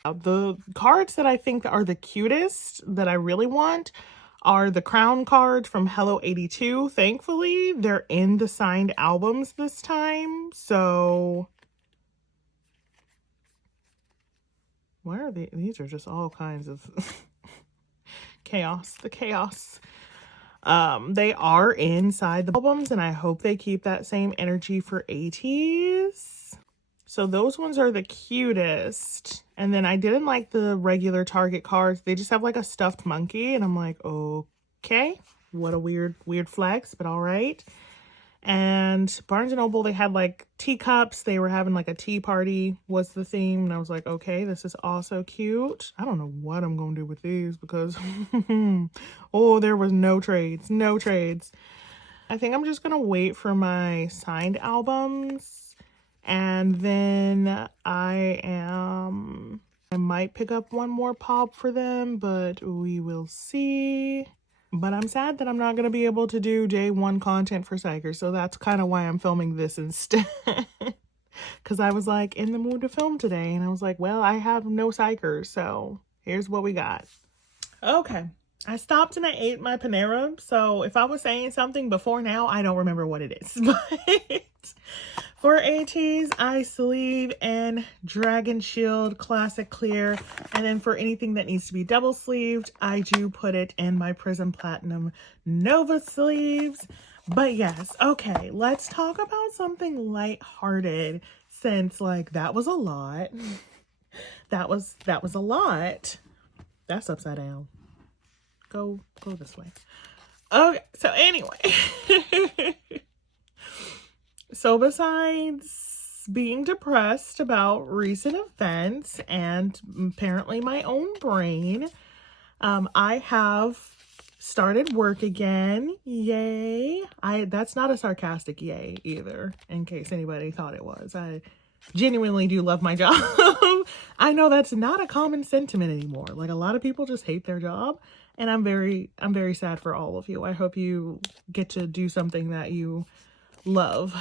The cards that I think are the cutest that I really want are the crown cards from Hello 82. Thankfully, they're in the signed albums this time. So why are they? These are just all kinds of chaos. The chaos. They are inside the albums, and I hope they keep that same energy for Ateez. So those ones are the cutest. And then I didn't like the regular Target cards. They just have like a stuffed monkey, and I'm like, okay, what a weird flex, but all right. And Barnes & Noble, they had like teacups. They were having like a tea party was the theme. And I was like, okay, this is also cute. I don't know what I'm going to do with these because, oh, there was no trades. I think I'm just going to wait for my signed albums. And then I might pick up one more pop for them, but we will see. But I'm sad that I'm not going to be able to do day one content for Psyker, so that's kind of why I'm filming this instead. Because I was like in the mood to film today, and I was like, well, I have no Psyker, so here's what we got. Okay, I stopped and I ate my Panera, so if I was saying something before now, I don't remember what it is. But for Ateez, I sleeve and Dragon Shield Classic Clear. And then for anything that needs to be double sleeved, I do put it in my Prism Platinum Nova sleeves. But yes, okay, let's talk about something lighthearted since like that was a lot. That was a lot. That's upside down. Go this way. Okay, so anyway. So besides being depressed about recent events and apparently my own brain, I have started work again. Yay. That's not a sarcastic yay either, in case anybody thought it was. I genuinely do love my job. I know that's not a common sentiment anymore. Like a lot of people just hate their job, and I'm very sad for all of you. I hope you get to do something that you love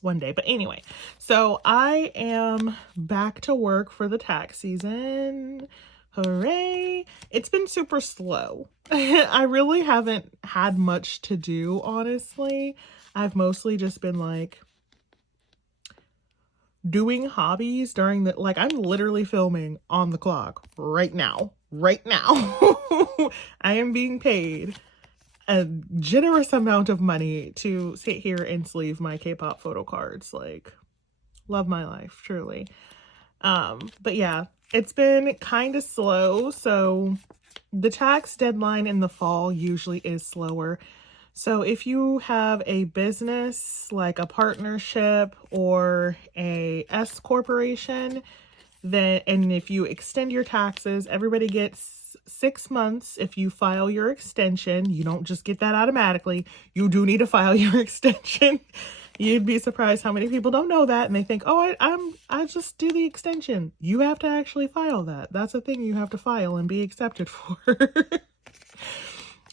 one day. But anyway, so I am back to work for the tax season. Hooray. It's been super slow. I really haven't had much to do, honestly. I've mostly just been like doing hobbies during the, like I'm literally filming on the clock right now. I am being paid a generous amount of money to sit here and sleeve my K-pop photo cards. Like, love my life, truly. But yeah, it's been kind of slow. So the tax deadline in the fall usually is slower. So if you have a business like a partnership or a S corporation, then, and if you extend your taxes, everybody gets 6 months. If you file your extension, you don't just get that automatically. You do need to file your extension. You'd be surprised how many people don't know that, and they think, oh, I just do the extension. You have to actually file that. That's a thing you have to file and be accepted for.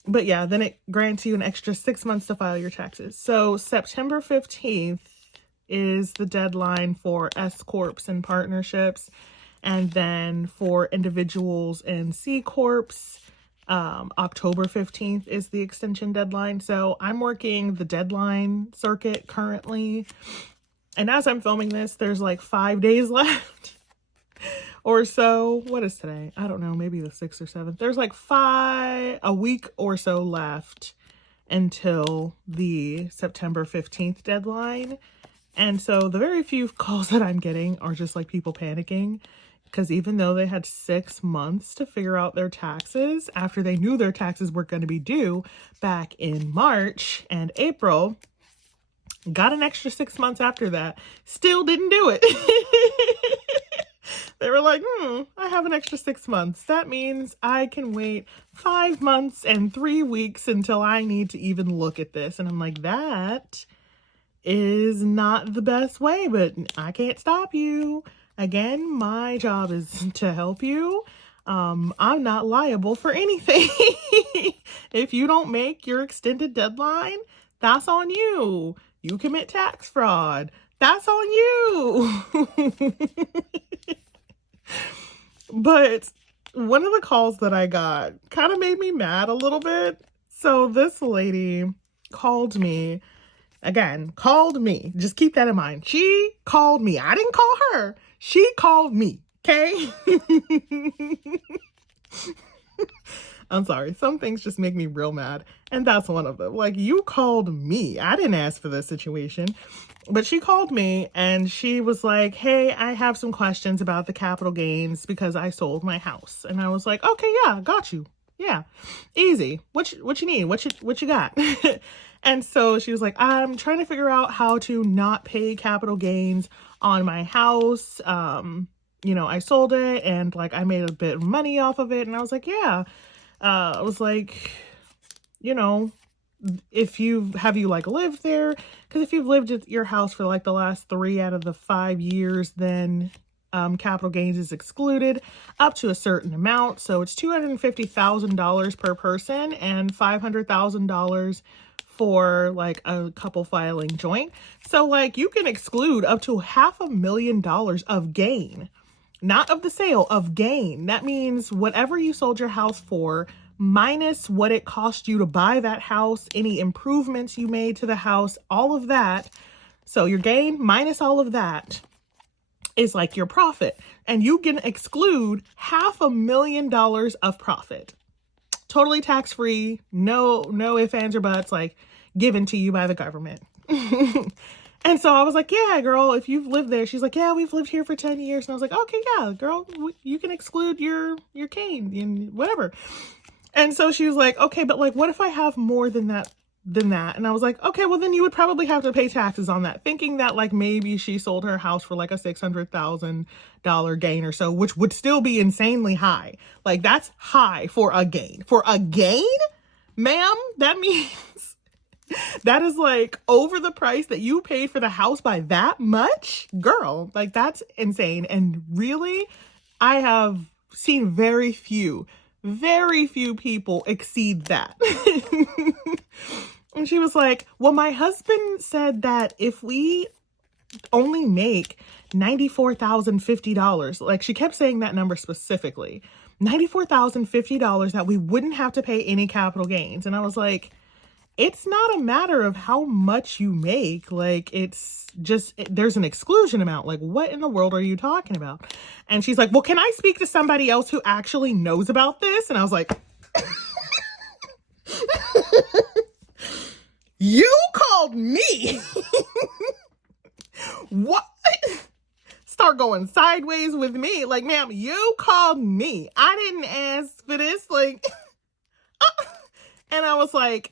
But yeah, then it grants you an extra 6 months to file your taxes. So September 15th is the deadline for S Corps and partnerships. And then for individuals and C Corps, October 15th is the extension deadline. So I'm working the deadline circuit currently. And as I'm filming this, there's like 5 days left or so. What is today? I don't know, maybe the 6th or 7th. There's like a week or so left until the September 15th deadline. And so the very few calls that I'm getting are just like people panicking. Because even though they had 6 months to figure out their taxes after they knew their taxes were going to be due back in March and April, got an extra 6 months after that, still didn't do it. They were like, I have an extra 6 months. That means I can wait 5 months and 3 weeks until I need to even look at this. And I'm like, that is not the best way, but I can't stop you. Again, my job is to help you. I'm not liable for anything. If you don't make your extended deadline, that's on you. You commit tax fraud, that's on you. But one of the calls that I got kind of made me mad a little bit. So this lady called me. Again, called me. Just keep that in mind. She called me. I didn't call her. She called me. Okay? I'm sorry. Some things just make me real mad. And that's one of them. Like, you called me. I didn't ask for this situation. But she called me and she was like, hey, I have some questions about the capital gains because I sold my house. And I was like, okay, yeah, got you. Yeah, easy. What you need? What you got? And so she was like, I'm trying to figure out how to not pay capital gains on my house. I sold it and like I made a bit of money off of it. And I was like, yeah. I was like, if you like lived there, because if you've lived at your house for like the last 3 out of the 5 years, then capital gains is excluded up to a certain amount. So it's $250,000 per person and $500,000 for like a couple filing joint. So like you can exclude up to $500,000 of gain, not of the sale, of gain. That means whatever you sold your house for minus what it cost you to buy that house, any improvements you made to the house, all of that. So your gain minus all of that is like your profit, and you can exclude $500,000 of profit. Totally tax-free, no ifs, ands, or buts, like given to you by the government. And so I was like, yeah, girl, if you've lived there. She's like, yeah, we've lived here for 10 years. And I was like, okay, yeah, girl, you can exclude your gain and whatever. And so she was like, okay, but like, what if I have more than that? And I was like, okay, well then you would probably have to pay taxes on that, thinking that like maybe she sold her house for like a $600,000 gain or so, which would still be insanely high. Like that's high for a gain. For a gain, ma'am, that means that is like over the price that you paid for the house by that much. Girl, like that's insane. And really, I have seen very few people exceed that. And she was like, well, my husband said that if we only make $94,050, like she kept saying that number specifically, $94,050, that we wouldn't have to pay any capital gains. And I was like, it's not a matter of how much you make. Like, it's just, there's an exclusion amount. Like, what in the world are you talking about? And she's like, well, can I speak to somebody else who actually knows about this? And I was like, you called me? What? Start going sideways with me. Like, ma'am, you called me. I didn't ask for this. Like, and I was like,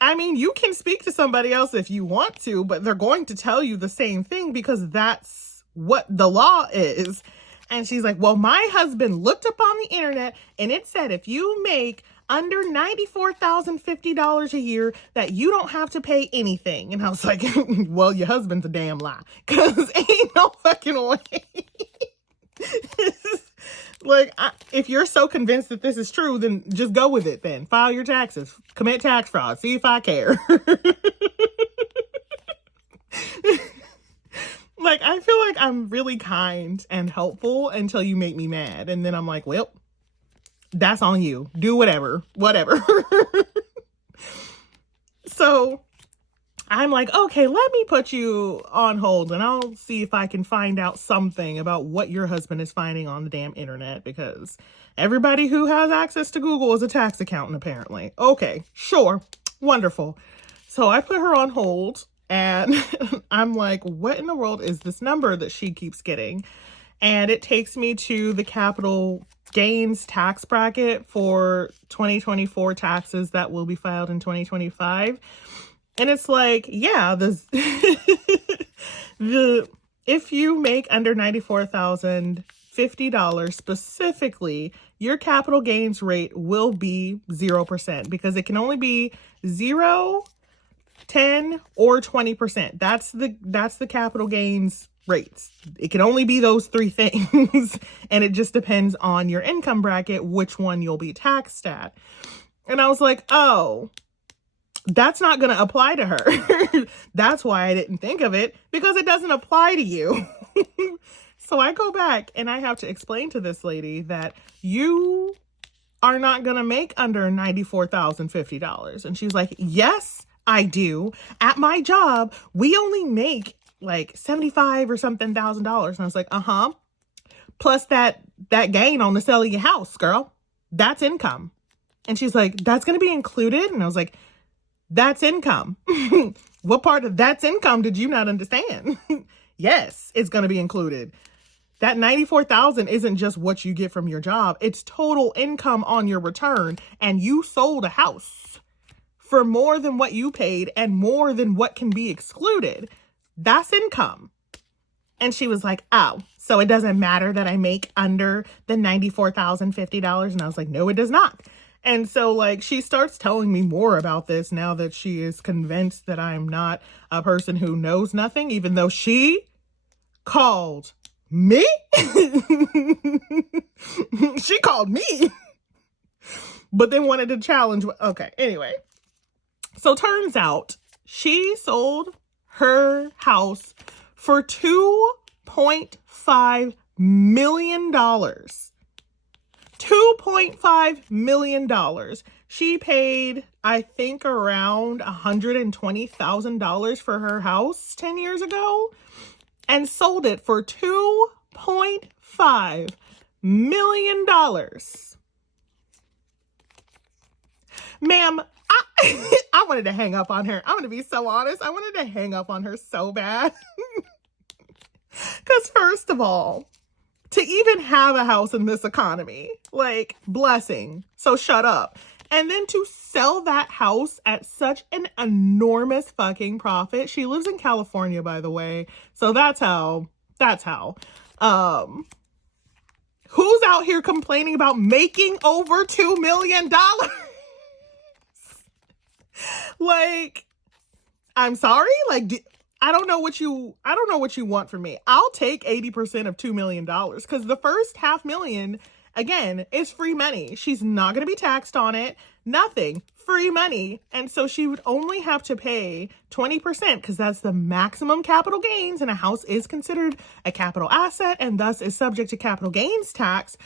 I mean, you can speak to somebody else if you want to, but they're going to tell you the same thing because that's what the law is. And she's like, well, my husband looked up on the internet and it said if you make under $94,050 a year that you don't have to pay anything. And I was like, well, your husband's a damn lie, because ain't no fucking way. Like, if you're so convinced that this is true, then just go with it then. File your taxes. Commit tax fraud. See if I care. Like, I feel like I'm really kind and helpful until you make me mad. And then I'm like, well, that's on you. Do whatever. So I'm like, okay, let me put you on hold and I'll see if I can find out something about what your husband is finding on the damn internet, because everybody who has access to Google is a tax accountant, apparently. Okay, sure. Wonderful. So I put her on hold and I'm like, what in the world is this number that she keeps getting? And it takes me to the capital gains tax bracket for 2024 taxes that will be filed in 2025. And it's like, yeah, if you make under $94,050 specifically, your capital gains rate will be 0%, because it can only be 0, 10, or 20%. That's the capital gains rates. It can only be those three things. And it just depends on your income bracket, which one you'll be taxed at. And I was like, oh, that's not going to apply to her. That's why I didn't think of it, because it doesn't apply to you. So I go back and I have to explain to this lady that you are not going to make under $94,050. And she's like, yes, I do. At my job, we only make like 75 or something $1,000. And I was like, plus that gain on the sale of your house, girl, that's income. And she's like, that's going to be included. And I was like, that's income. What part of that's income did you not understand? Yes, it's going to be included. That $94,000 isn't just what you get from your job. It's total income on your return. And you sold a house for more than what you paid and more than what can be excluded. That's income. And she was like, oh, so it doesn't matter that I make under the $94,050. And I was like, no, it does not. And so like she starts telling me more about this now that she is convinced that I'm not a person who knows nothing, even though she called me. She called me, but then wanted to challenge. Okay, anyway. So turns out she sold her house for $2.5 million. $2.5 million. She paid, I think, around $120,000 for her house 10 years ago and sold it for $2.5 million. Ma'am, I wanted to hang up on her. I'm going to be so honest. I wanted to hang up on her so bad. Because first of all, to even have a house in this economy, like, blessing. So shut up. And then to sell that house at such an enormous fucking profit. She lives in California, by the way. So that's how. Who's out here complaining about making over $2 million? Like, I'm sorry. Like, I don't know what you want from me. I'll take 80% of $2 million because the first $500,000, again, is free money. She's not going to be taxed on it. Nothing. Free money. And so she would only have to pay 20% because that's the maximum capital gains, and a house is considered a capital asset and thus is subject to capital gains tax.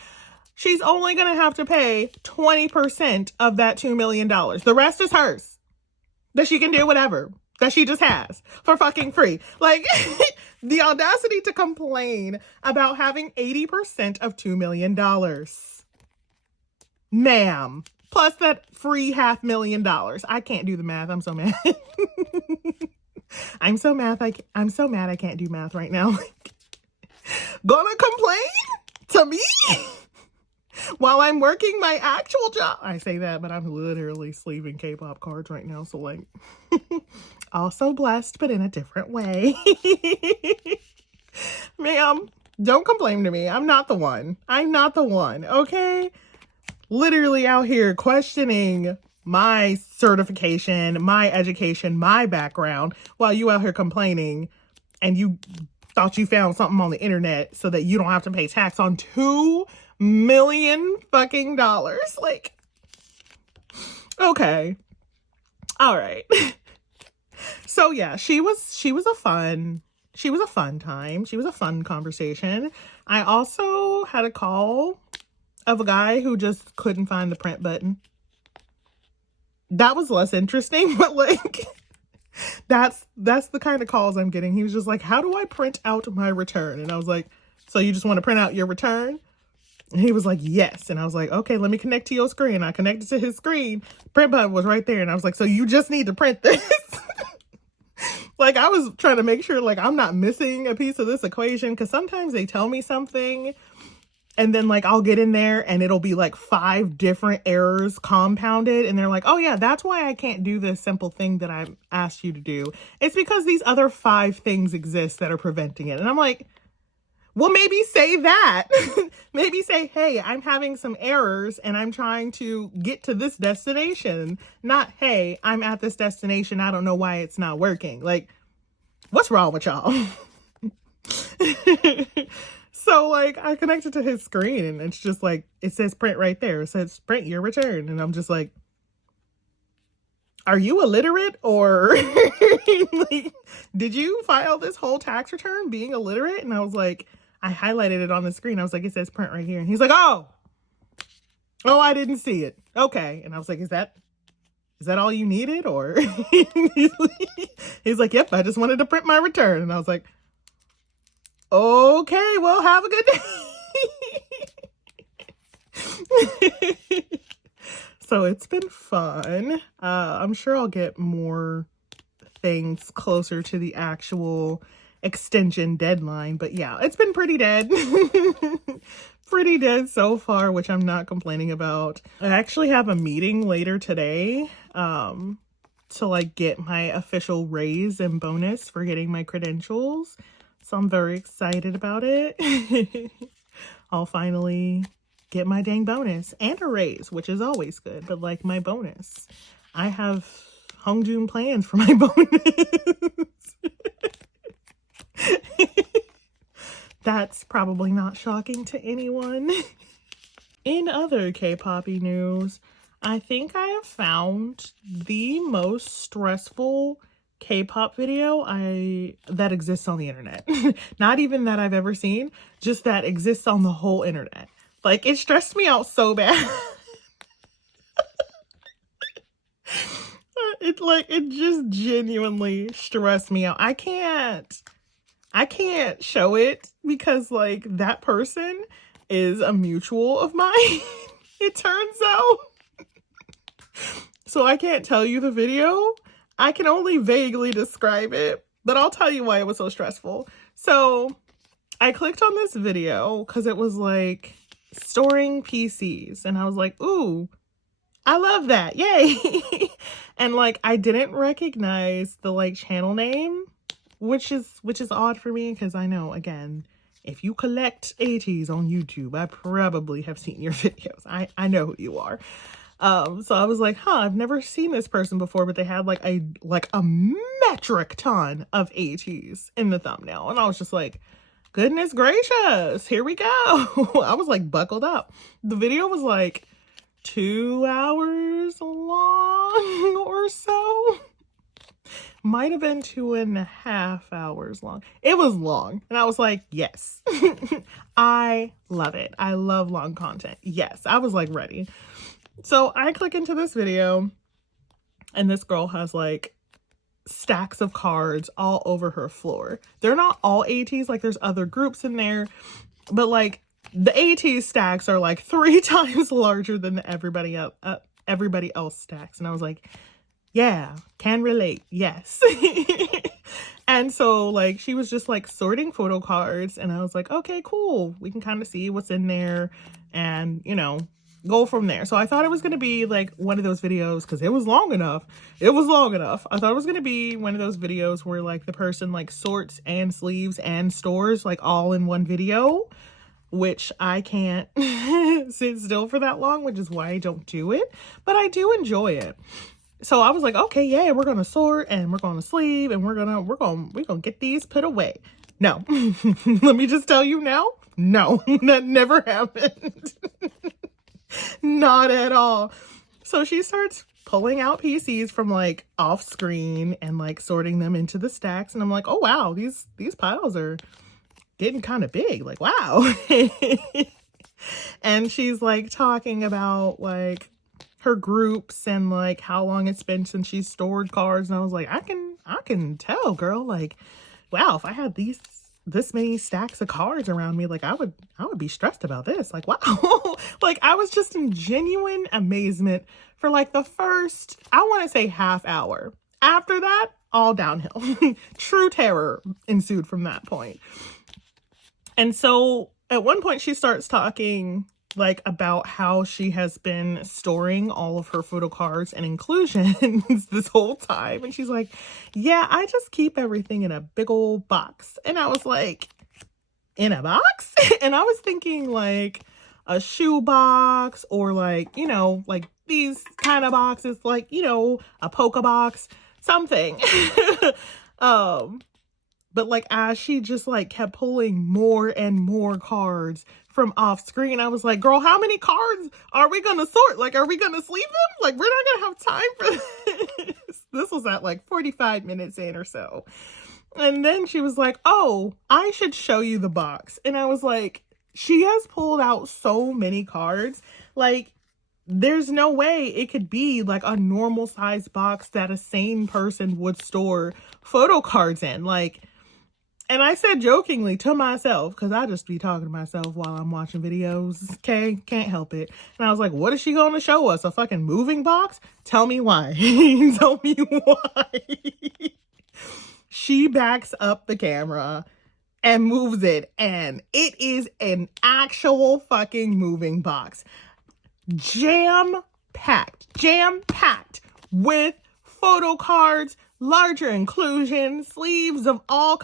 She's only going to have to pay 20% of that $2 million. The rest is hers. That she can do whatever. That she just has for fucking free. Like, the audacity to complain about having 80% of $2 million. Ma'am. Plus that free $500,000. I can't do the math. I'm so mad. I'm so mad I can't do math right now. Gonna complain to me while I'm working my actual job. I say that, but I'm literally sleeving K-pop cards right now. So like, also blessed, but in a different way. Ma'am, don't complain to me. I'm not the one. Okay? Literally out here questioning my certification, my education, my background, while you out here complaining and you thought you found something on the internet so that you don't have to pay tax on $2 million fucking dollars. Like, okay. All right. So yeah, she was a fun time. She was a fun conversation. I also had a call of a guy who just couldn't find the print button. That was less interesting, but like, that's the kind of calls I'm getting. He was just like, how do I print out my return? And I was like, so you just want to print out your return? And he was like, yes. And I was like, okay, let me connect to your screen. I connected to his screen. Print button was right there. And I was like, so you just need to print this. Like, I was trying to make sure, like, I'm not missing a piece of this equation. Because sometimes they tell me something and then, like, I'll get in there and it'll be, like, 5 different errors compounded. And they're like, oh, yeah, that's why I can't do this simple thing that I asked you to do. It's because these other 5 things exist that are preventing it. And I'm like, well, maybe say that. Maybe say, hey, I'm having some errors and I'm trying to get to this destination. Not, hey, I'm at this destination. I don't know why it's not working. Like, what's wrong with y'all? So like I connected to his screen and it's just like it says print right there. It says print your return. And I'm just like, are you illiterate or like, did you file this whole tax return being illiterate? And I was like, I highlighted it on the screen. I was like, it says print right here. And he's like, oh, I didn't see it. Okay. And I was like, is that all you needed? Or he's like, yep, I just wanted to print my return. And I was like, okay, well, have a good day. So it's been fun. I'm sure I'll get more things closer to the actual extension deadline. But yeah, it's been pretty dead. Pretty dead so far, which I'm not complaining about. I actually have a meeting later today to like get my official raise and bonus for getting my credentials. So I'm very excited about it. I'll finally get my dang bonus and a raise, which is always good, but like my bonus. I have Hongjoon plans for my bonus. That's probably not shocking to anyone. In other K-poppy news, I think I have found the most stressful K-pop video that exists on the internet. Not even that I've ever seen, just that exists on the whole internet. Like, it stressed me out so bad. It just genuinely stressed me out. I can't show it because like that person is a mutual of mine. It turns out. So I can't tell you the video. I can only vaguely describe it, but I'll tell you why it was so stressful. So I clicked on this video because it was like storing PCs and I was like, ooh, I love that. Yay. And like, I didn't recognize the like channel name, which is odd for me because I know, again, if you collect Ateez on YouTube, I probably have seen your videos. I know who you are. So I was like, I've never seen this person before, but they had like a metric ton of Ateez in the thumbnail. And I was just like, goodness gracious, here we go. I was like buckled up. The video was like 2 hours long or so. Might have been 2.5 hours long. It was long. And I was like, yes, I love it. I love long content. Yes, I was like ready. So I click into this video and this girl has like stacks of cards all over her floor. They're not all Ateez, like there's other groups in there, but like the Ateez stacks are like 3 times larger than everybody else stacks. And I was like, yeah, can relate. Yes. And so like she was just like sorting photo cards and I was like, okay, cool. We can kind of see what's in there and, you know, go from there. So I thought it was going to be like one of those videos because it was long enough. I thought it was going to be one of those videos where like the person like sorts and sleeves and stores like all in one video, which I can't sit still for that long, which is why I don't do it, but I do enjoy it. So I was like, okay, yeah, we're going to sort and we're going to sleeve and we're going to get these put away. No, let me just tell you now. No, that never happened. Not at all. So she starts pulling out PCs from like off screen and like sorting them into the stacks. And I'm like, oh, wow, these piles are getting kind of big. Like, wow. And she's like talking about like her groups and like how long it's been since she's stored cards. And I was like, I can tell, girl. Like, wow, if I had this many stacks of cards around me, like I would be stressed about this. Like, wow. Like I was just in genuine amazement for like the first, I want to say half hour. After that, all downhill. True terror ensued from that point. And so at one point she starts talking like about how she has been storing all of her photo cards and inclusions this whole time. And she's like, yeah, I just keep everything in a big old box. And I was like, in a box? And I was thinking like a shoe box or like, you know, like these kind of boxes, like, you know, a polka box, something. But But like as she just like kept pulling more and more cards from off screen, I was like, girl, how many cards are we gonna sort? Like, are we gonna sleeve them? Like, we're not gonna have time for this. This was at like 45 minutes in or so. And then she was like, oh, I should show you the box. And I was like, she has pulled out so many cards. Like, there's no way it could be like a normal size box that a sane person would store photo cards in. Like, and I said jokingly to myself, because I just be talking to myself while I'm watching videos, okay? Can't help it. And I was like, what is she going to show us? A fucking moving box? Tell me why. Tell me why. She backs up the camera and moves it, and it is an actual fucking moving box. Jam-packed with photo cards, larger inclusion, sleeves of all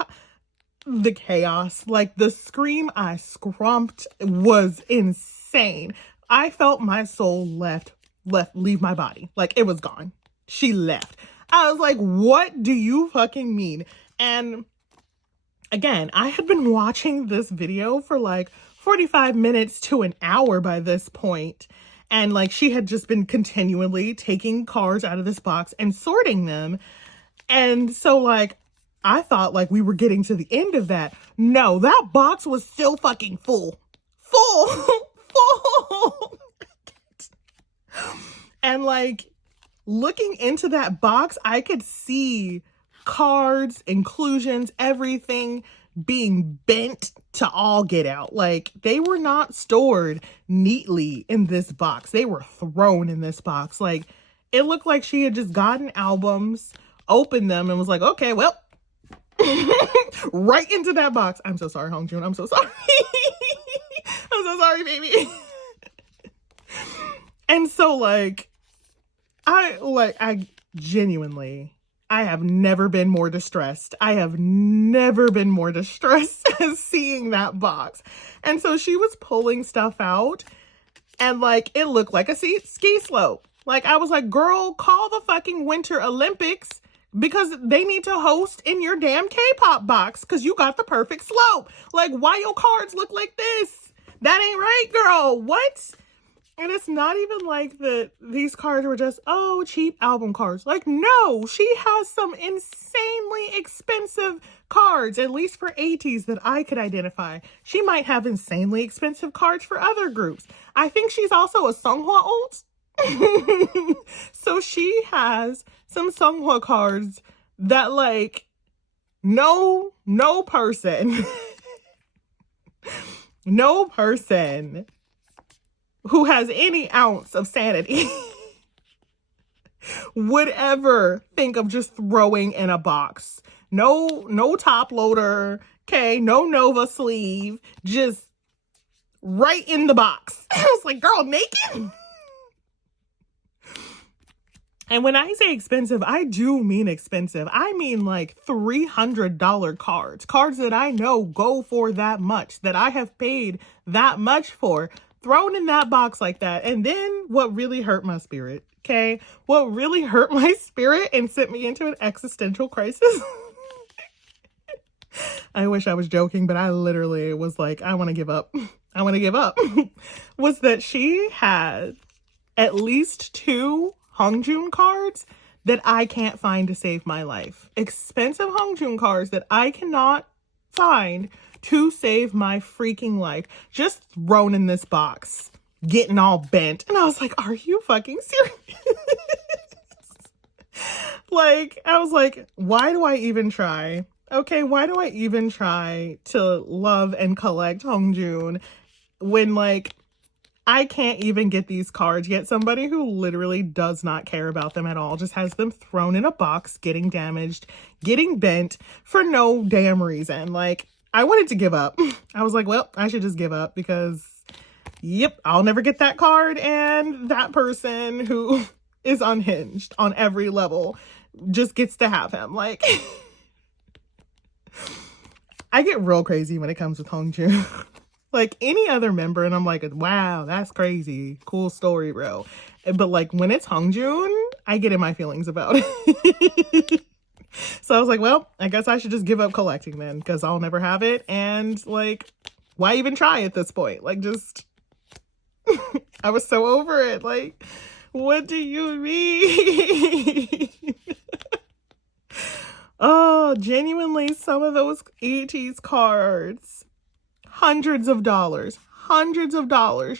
the chaos. Like, the scream I scrumped was insane. I felt my soul leave my body. Like, it was gone. She left. I was like, what do you fucking mean? And again, I had been watching this video for like 45 minutes to an hour by this point. And like, she had just been continually taking cards out of this box and sorting them. And so like, I thought like we were getting to the end of that. No, that box was still fucking full. Full. And like, looking into that box, I could see cards, inclusions, everything being bent to all get out. Like, they were not stored neatly in this box. They were thrown in this box. Like, it looked like she had just gotten albums, opened them, and was like, okay, well, right into that box. I'm so sorry, Hongjoon. I'm so sorry. I'm so sorry, baby. And so, like, I genuinely, I have never been more distressed. I have never been more distressed as seeing that box. And so she was pulling stuff out, and like, it looked like a ski slope. Like, I was like, girl, call the fucking Winter Olympics, because they need to host in your damn K-pop box, because you got the perfect slope. Like, why your cards look like this? That ain't right, girl. What? And it's not even like these cards were just, oh, cheap album cards. Like, no, she has some insanely expensive cards, at least for Ateez, that I could identify. She might have insanely expensive cards for other groups. I think she's also a Songhwa ult. So she has some Songhwa cards that, like, no person who has any ounce of sanity would ever think of just throwing in a box. No top loader, okay, no Nova sleeve, just right in the box. I was like, girl, naked? And when I say expensive, I do mean expensive. I mean like $300 cards that I know go for that much, that I have paid that much for, thrown in that box like that. And then what really hurt my spirit, okay? What really hurt my spirit and sent me into an existential crisis. I wish I was joking, but I literally was like, I want to give up. I want to give up. Was that she had at least 2 Hongjoon cards that I can't find to save my life. Expensive Hongjoon cards that I cannot find to save my freaking life. Just thrown in this box, getting all bent. And I was like, are you fucking serious? Like, I was like, why do I even try? Okay, why do I even try to love and collect Hongjoon when, like, I can't even get these cards, yet somebody who literally does not care about them at all just has them thrown in a box, getting damaged, getting bent for no damn reason. Like, I wanted to give up. I was like, well, I should just give up because, yep, I'll never get that card. And that person who is unhinged on every level just gets to have him. Like, I get real crazy when it comes with Hongjoon. Like any other member, and I'm like, wow, that's crazy. Cool story, bro. But like when it's Hongjoon, I get in my feelings about it. So I was like, well, I guess I should just give up collecting then, because I'll never have it. And like, why even try at this point? Like, just, I was so over it. Like, what do you mean? Oh, genuinely, some of those Ateez cards, hundreds of dollars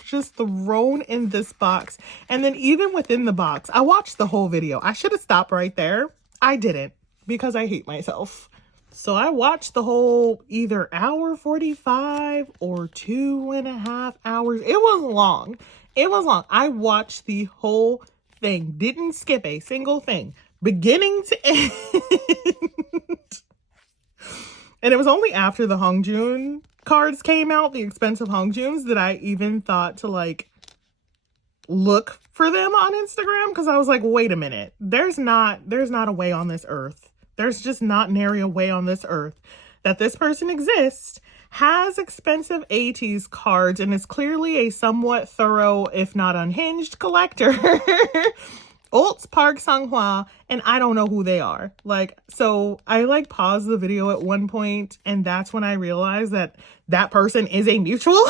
just thrown in this box. And then even within the box, I watched the whole video. I should have stopped right there. I didn't, because I hate myself. So I watched the whole either hour 45 or 2.5 hours. It was long. It was long. I watched the whole thing. Didn't skip a single thing. Beginning to end. And it was only after the Hongjun cards came out, the expensive Hongjuns, that I even thought to like look for them on Instagram, because I was like, wait a minute, there's not a way on this earth. There's just not nary a way on this earth that this person exists, has expensive Ateez cards, and is clearly a somewhat thorough, if not unhinged, collector. Ults Park Sanghwa, and I don't know who they are. Like, so I like paused the video at one point, and that's when I realized that that person is a mutual.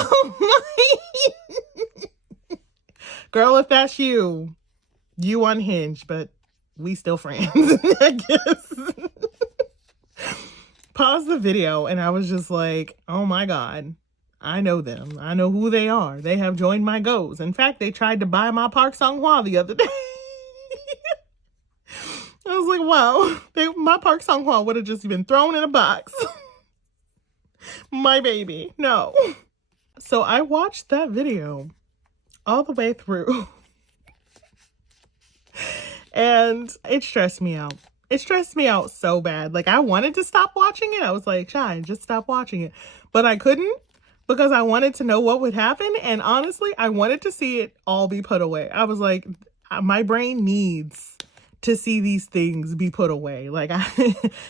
Girl, if that's you unhinged, but we still friends, I guess. Pause the video, and I was just like, oh my God, I know them. I know who they are. They have joined my goals. In fact, they tried to buy my Park Sanghwa the other day. I was like, wow, my Park Sanghwa would have just been thrown in a box. My baby, no. So I watched that video all the way through. And it stressed me out. It stressed me out so bad. Like, I wanted to stop watching it. I was like, Shai, just stop watching it. But I couldn't, because I wanted to know what would happen. And honestly, I wanted to see it all be put away. I was like, my brain needs to see these things be put away. Like,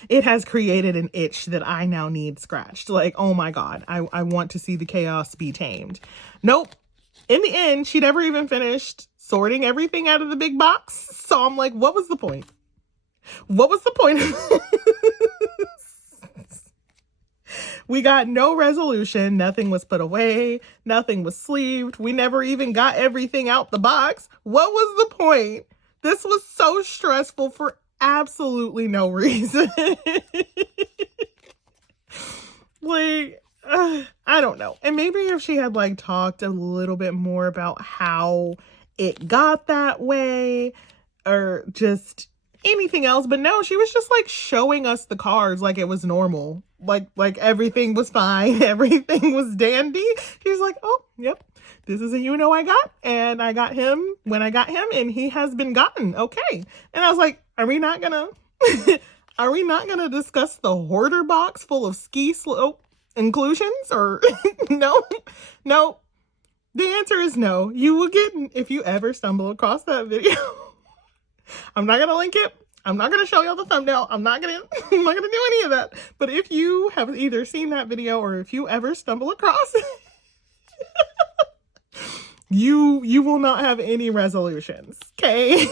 it has created an itch that I now need scratched. Like, oh my God, I want to see the chaos be tamed. Nope. In the end, she never even finished sorting everything out of the big box. So I'm like, what was the point? What was the point of this? We got no resolution. Nothing was put away. Nothing was sleeved. We never even got everything out the box. What was the point? This was so stressful for absolutely no reason. Like, I don't know. And maybe if she had like talked a little bit more about how it got that way, or just anything else. But no, she was just like showing us the cards like it was normal. Like everything was fine. Everything was dandy. She's like, oh, yep. This is a I got, and I got him when I got him, and he has been gotten. Okay. And I was like, are we not gonna discuss the hoarder box full of ski slope inclusions? Or no? The answer is no. You will get, if you ever stumble across that video. I'm not gonna link it. I'm not gonna show y'all the thumbnail. I'm not gonna do any of that. But if you have either seen that video, or if you ever stumble across it, you will not have any resolutions, okay?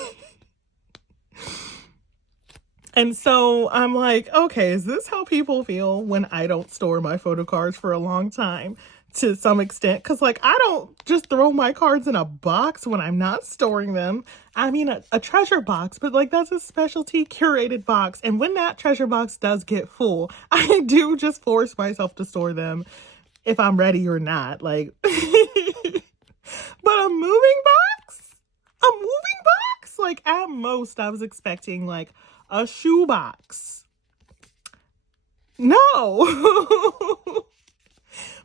And so I'm like, okay, is this how people feel when I don't store my photo cards for a long time? To some extent, because like, I don't just throw my cards in a box when I'm not storing them. I mean, a treasure box, but like, that's a specialty curated box. And when that treasure box does get full, I do just force myself to store them if I'm ready or not. Like, but a moving box, like at most I was expecting like a shoe box. No.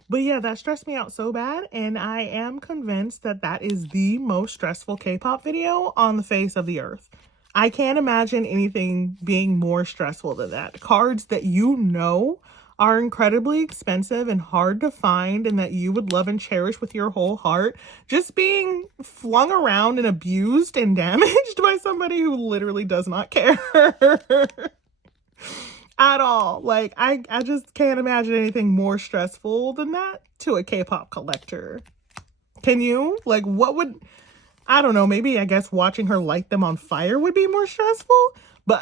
But yeah, that stressed me out so bad, and I am convinced that that is the most stressful K-pop video on the face of the earth. I can't imagine anything being more stressful than that. Cards that you know are incredibly expensive and hard to find, and that you would love and cherish with your whole heart, just being flung around and abused and damaged by somebody who literally does not care. At all. Like, I just can't imagine anything more stressful than that to a K-pop collector. Can you? Like, what would... I don't know, maybe I guess watching her light them on fire would be more stressful, but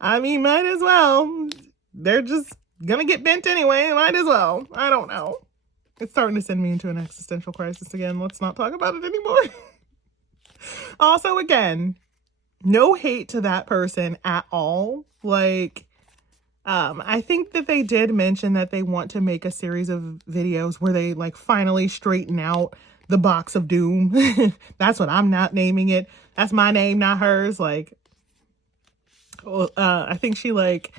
I mean, might as well. They're just gonna get bent anyway, might as well. I don't know. It's starting to send me into an existential crisis again. Let's not talk about it anymore. Also, again, no hate to that person at all. Like, I think that they did mention that they want to make a series of videos where they like finally straighten out the box of doom. That's what I'm not naming it. That's my name, not hers. Like, I think she like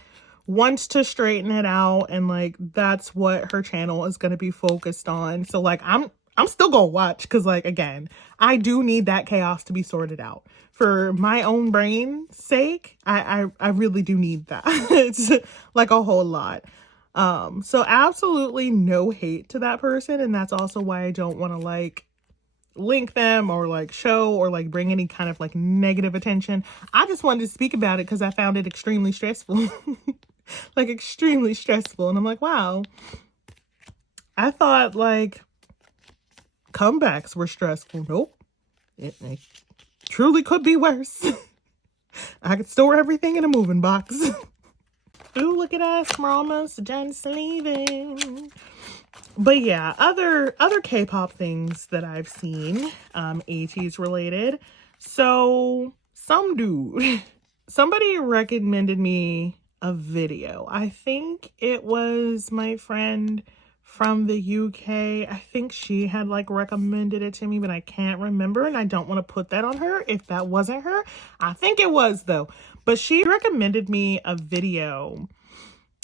wants to straighten it out, and like that's what her channel is going to be focused on. So like I'm still gonna watch, because like, again, I do need that chaos to be sorted out for my own brain's sake. I really do need that. It's like a whole lot. So absolutely no hate to that person, and that's also why I don't want to like link them or like show or like bring any kind of like negative attention. I just wanted to speak about it because I found it extremely stressful. Like extremely stressful. And I'm like, wow, I thought like comebacks were stressful. Nope. It truly could be worse. I could store everything in a moving box. Ooh, look at us. We're almost done sleeving. But yeah, other K-pop things that I've seen, Ateez related. So somebody recommended me a video. I think it was my friend from the UK. I think she had like recommended it to me, but I can't remember, and I don't want to put that on her if that wasn't her. I think it was though. But she recommended me a video,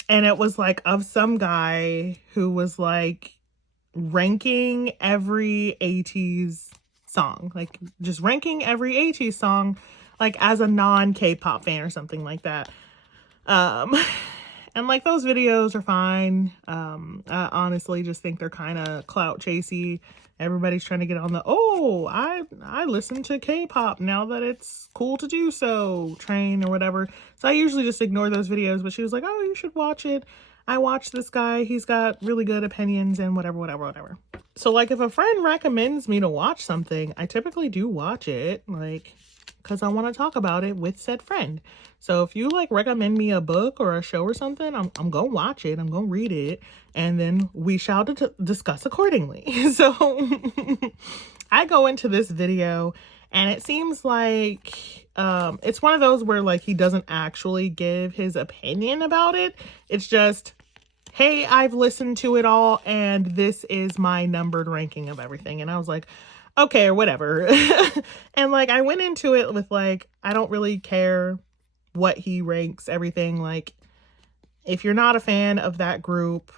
and it was like of some guy who was like ranking every Ateez song, like just ranking every Ateez song, like as a non-K-pop fan or something like that. And like those videos are fine. I honestly just think they're kind of clout chasey. Everybody's trying to get on the, oh, I listen to K-pop now that it's cool to do so train or whatever. So I usually just ignore those videos, but she was like, oh, you should watch it. I watched this guy. He's got really good opinions and whatever. So like if a friend recommends me to watch something, I typically do watch it, like, because I want to talk about it with said friend. So if you like recommend me a book or a show or something, I'm going to watch it. I'm going to read it, and then we shall discuss accordingly. So I go into this video, and it seems like it's one of those where like he doesn't actually give his opinion about it. It's just, hey, I've listened to it all, and this is my numbered ranking of everything. And I was like, okay, or whatever. And like I went into it with like, I don't really care what he ranks everything. Like, if you're not a fan of that group,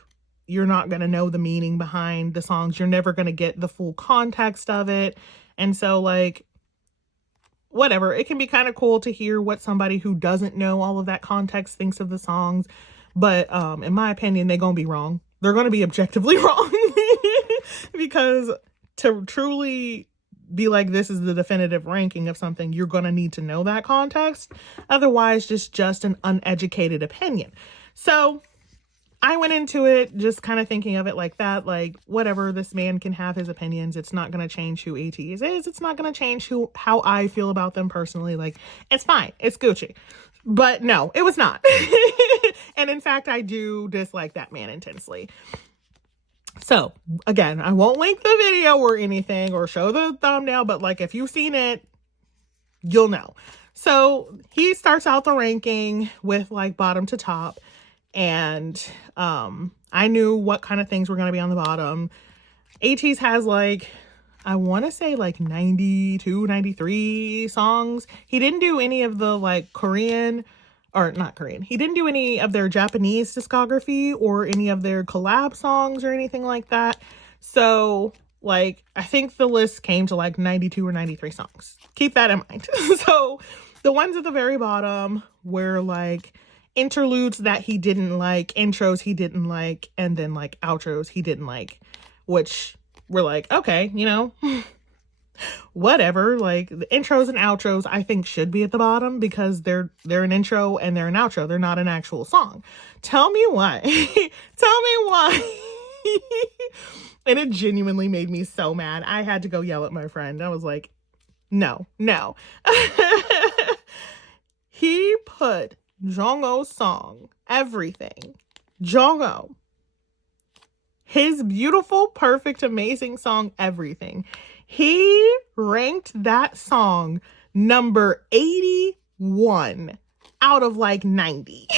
you're not going to know the meaning behind the songs. You're never going to get the full context of it. And so like, whatever, it can be kind of cool to hear what somebody who doesn't know all of that context thinks of the songs. But in my opinion, they're going to be wrong. They're going to be objectively wrong. Because to truly be like, this is the definitive ranking of something, you're going to need to know that context. Otherwise, just an uneducated opinion. So I went into it just kind of thinking of it like that, like, whatever, this man can have his opinions. It's not going to change who Ateez is. It's not going to change how I feel about them personally. Like, it's fine. It's Gucci. But no, it was not. And in fact, I do dislike that man intensely. So again, I won't link the video or anything or show the thumbnail, but like if you've seen it, you'll know. So he starts out the ranking with like bottom to top, and I knew what kind of things were going to be on the bottom. Ateez has like, I want to say like 92, 93 songs. He didn't do any of the like he didn't do any of their Japanese discography or any of their collab songs or anything like that. So like, I think the list came to like 92 or 93 songs. Keep that in mind. So the ones at the very bottom were like interludes that he didn't like, intros he didn't like, and then like outros he didn't like, which were like, okay, you know, whatever. Like the intros and outros I think should be at the bottom because they're an intro and they're an outro. They're not an actual song. Tell me why. Tell me why And it genuinely made me so mad. I had to go yell at my friend. I was like, no, no. He put Jongho's song, Everything. Jongho. His beautiful, perfect, amazing song, Everything. He ranked that song number 81 out of like 90.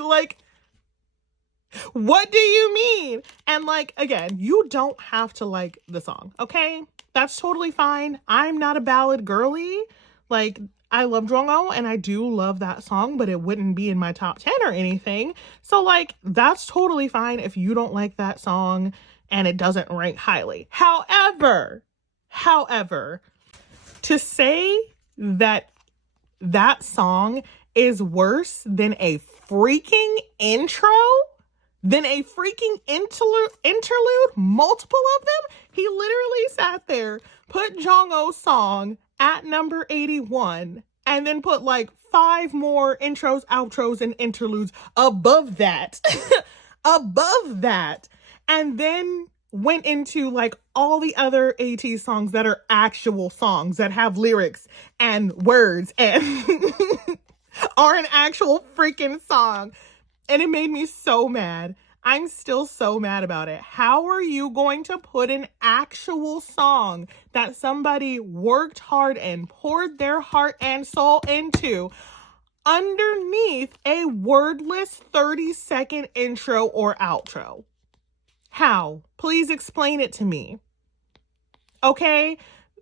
Like, what do you mean? And like, again, you don't have to like the song, okay? That's totally fine. I'm not a ballad girly. Like, I love Jongho and I do love that song, but it wouldn't be in my top 10 or anything. So like, that's totally fine if you don't like that song and it doesn't rank highly. However, to say that that song is worse than a freaking intro, than a freaking interlude, multiple of them, he literally sat there, put Jongho's song at number 81, and then put like 5 more intros, outros, and interludes above that. Above that. And then went into like all the other Ateez songs that are actual songs that have lyrics and words and are an actual freaking song. And it made me so mad. I'm still so mad about it. How are you going to put an actual song that somebody worked hard and poured their heart and soul into underneath a wordless 30-second intro or outro? How? Please explain it to me. Okay?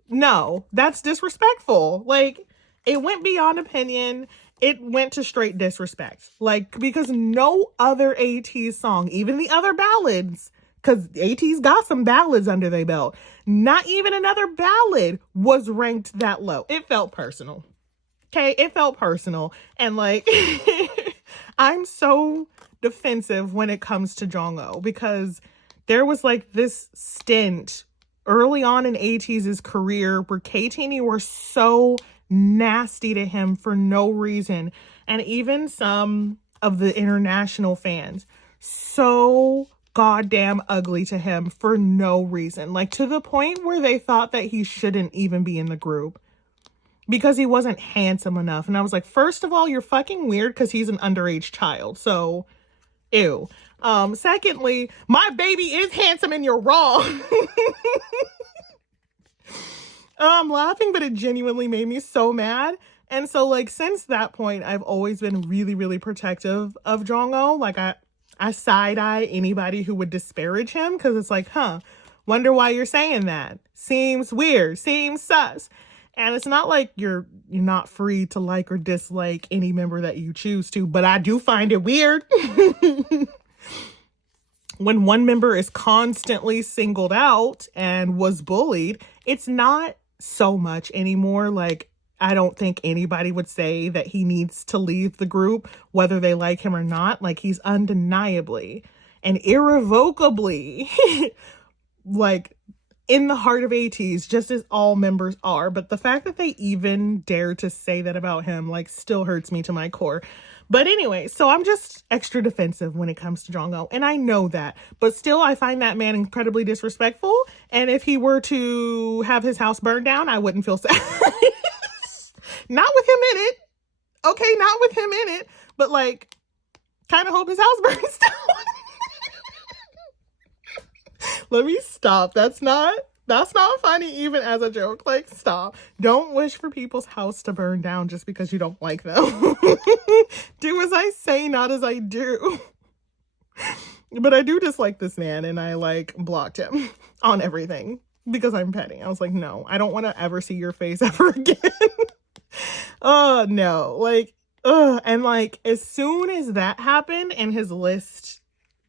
No, that's disrespectful. Like, it went beyond opinion. It went to straight disrespect. Like, because no other Ateez song, even the other ballads, because Ateez got some ballads under their belt, not even another ballad was ranked that low. It felt personal. Okay? It felt personal. And like, I'm so defensive when it comes to Jongho because there was like this stint early on in Ateez's career where KTNE were so nasty to him for no reason. And even some of the international fans so goddamn ugly to him for no reason. Like to the point where they thought that he shouldn't even be in the group because he wasn't handsome enough. And I was like, first of all, you're fucking weird because he's an underage child. So, ew. Secondly, my baby is handsome and you're wrong. I'm laughing, but it genuinely made me so mad. And so like, since that point, I've always been really, really protective of Jongho. Like I side eye anybody who would disparage him. Cause it's like, wonder why you're saying that. Seems weird, seems sus. And it's not like you're not free to like or dislike any member that you choose to, but I do find it weird. When one member is constantly singled out and was bullied, it's not so much anymore. Like, I don't think anybody would say that he needs to leave the group, whether they like him or not. Like, he's undeniably and irrevocably like in the heart of Ateez, just as all members are. But the fact that they even dare to say that about him, like, still hurts me to my core. But anyway, so I'm just extra defensive when it comes to Jongho, and I know that. But still, I find that man incredibly disrespectful, and if he were to have his house burned down, I wouldn't feel sad. Not with him in it. Okay, not with him in it, but like, kind of hope his house burns down. Let me stop. That's not funny even as a joke. Like, stop. Don't wish for people's house to burn down just because you don't like them. Do as I say, not as I do. But I do dislike this man, and I like blocked him on everything because I'm petty. I was like, no, I don't want to ever see your face ever again. Oh, no. Like, and like, as soon as that happened and his list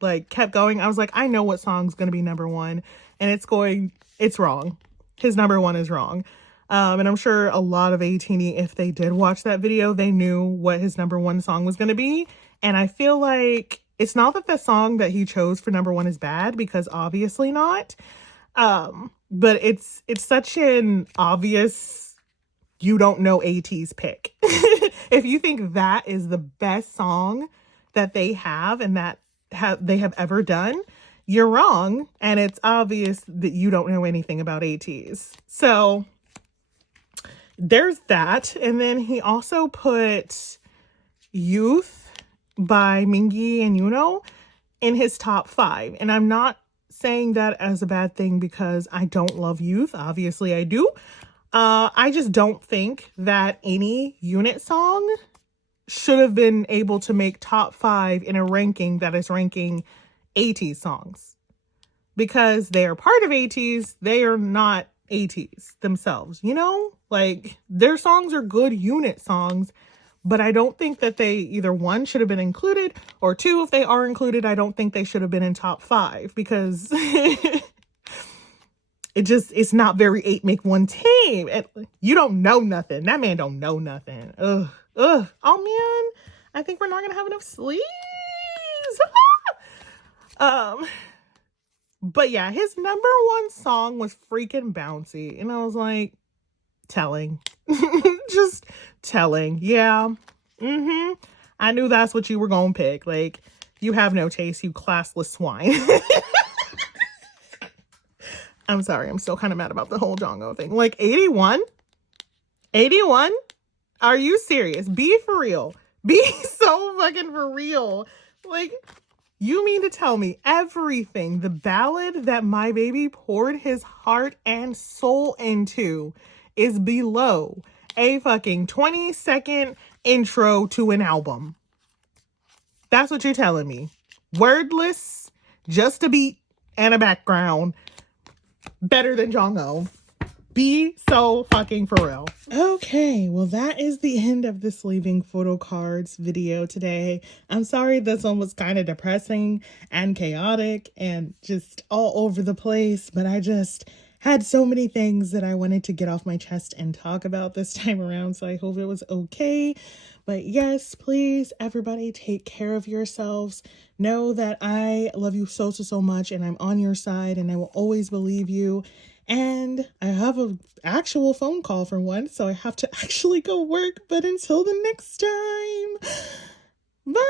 like kept going, I was like, I know what song's gonna be number one, and it's wrong. His number one is wrong. And I'm sure a lot of ATEEZ, if they did watch that video, they knew what his number one song was gonna be. And I feel like it's not that the song that he chose for number one is bad, because obviously not. But it's such an obvious, you don't know ATEEZ pick. If you think that is the best song that they have and that they have ever done, you're wrong, and it's obvious that you don't know anything about Ateez. So there's that. And then he also put Youth by Mingi and Yuno in his top 5. And I'm not saying that as a bad thing because I don't love Youth. Obviously I do. I just don't think that any unit song should have been able to make top 5 in a ranking that is ranking Ateez songs. Because they are part of Ateez, they are not Ateez themselves, you know? Like, their songs are good unit songs, but I don't think that they either, one, should have been included, or two, if they are included, I don't think they should have been in top 5 because it's not very 8-make-1 team. And you don't know nothing. That man don't know nothing. Ugh. Oh man, I think we're not gonna have enough sleeves. But yeah, his number 1 song was freaking Bouncy, and I was like, telling. Just telling. Yeah. I knew that's what you were gonna pick. Like, you have no taste, you classless swine. I'm sorry, I'm still kind of mad about the whole Jongo thing. Like, 81? 81? Are you serious? Be for real. Be so fucking for real. Like, you mean to tell me everything, the ballad that my baby poured his heart and soul into, is below a fucking 20-second intro to an album? That's what you're telling me. Wordless, just a beat and a background. Better than Jongo. Be so fucking for real. Okay, well, that is the end of this Leaving Photocards video today. I'm sorry this one was kind of depressing and chaotic and just all over the place, but I just had so many things that I wanted to get off my chest and talk about this time around, so I hope it was okay. But yes, please, everybody, take care of yourselves. Know that I love you so much, and I'm on your side, and I will always believe you. And I have an actual phone call for once, so I have to actually go work. But until the next time, bye!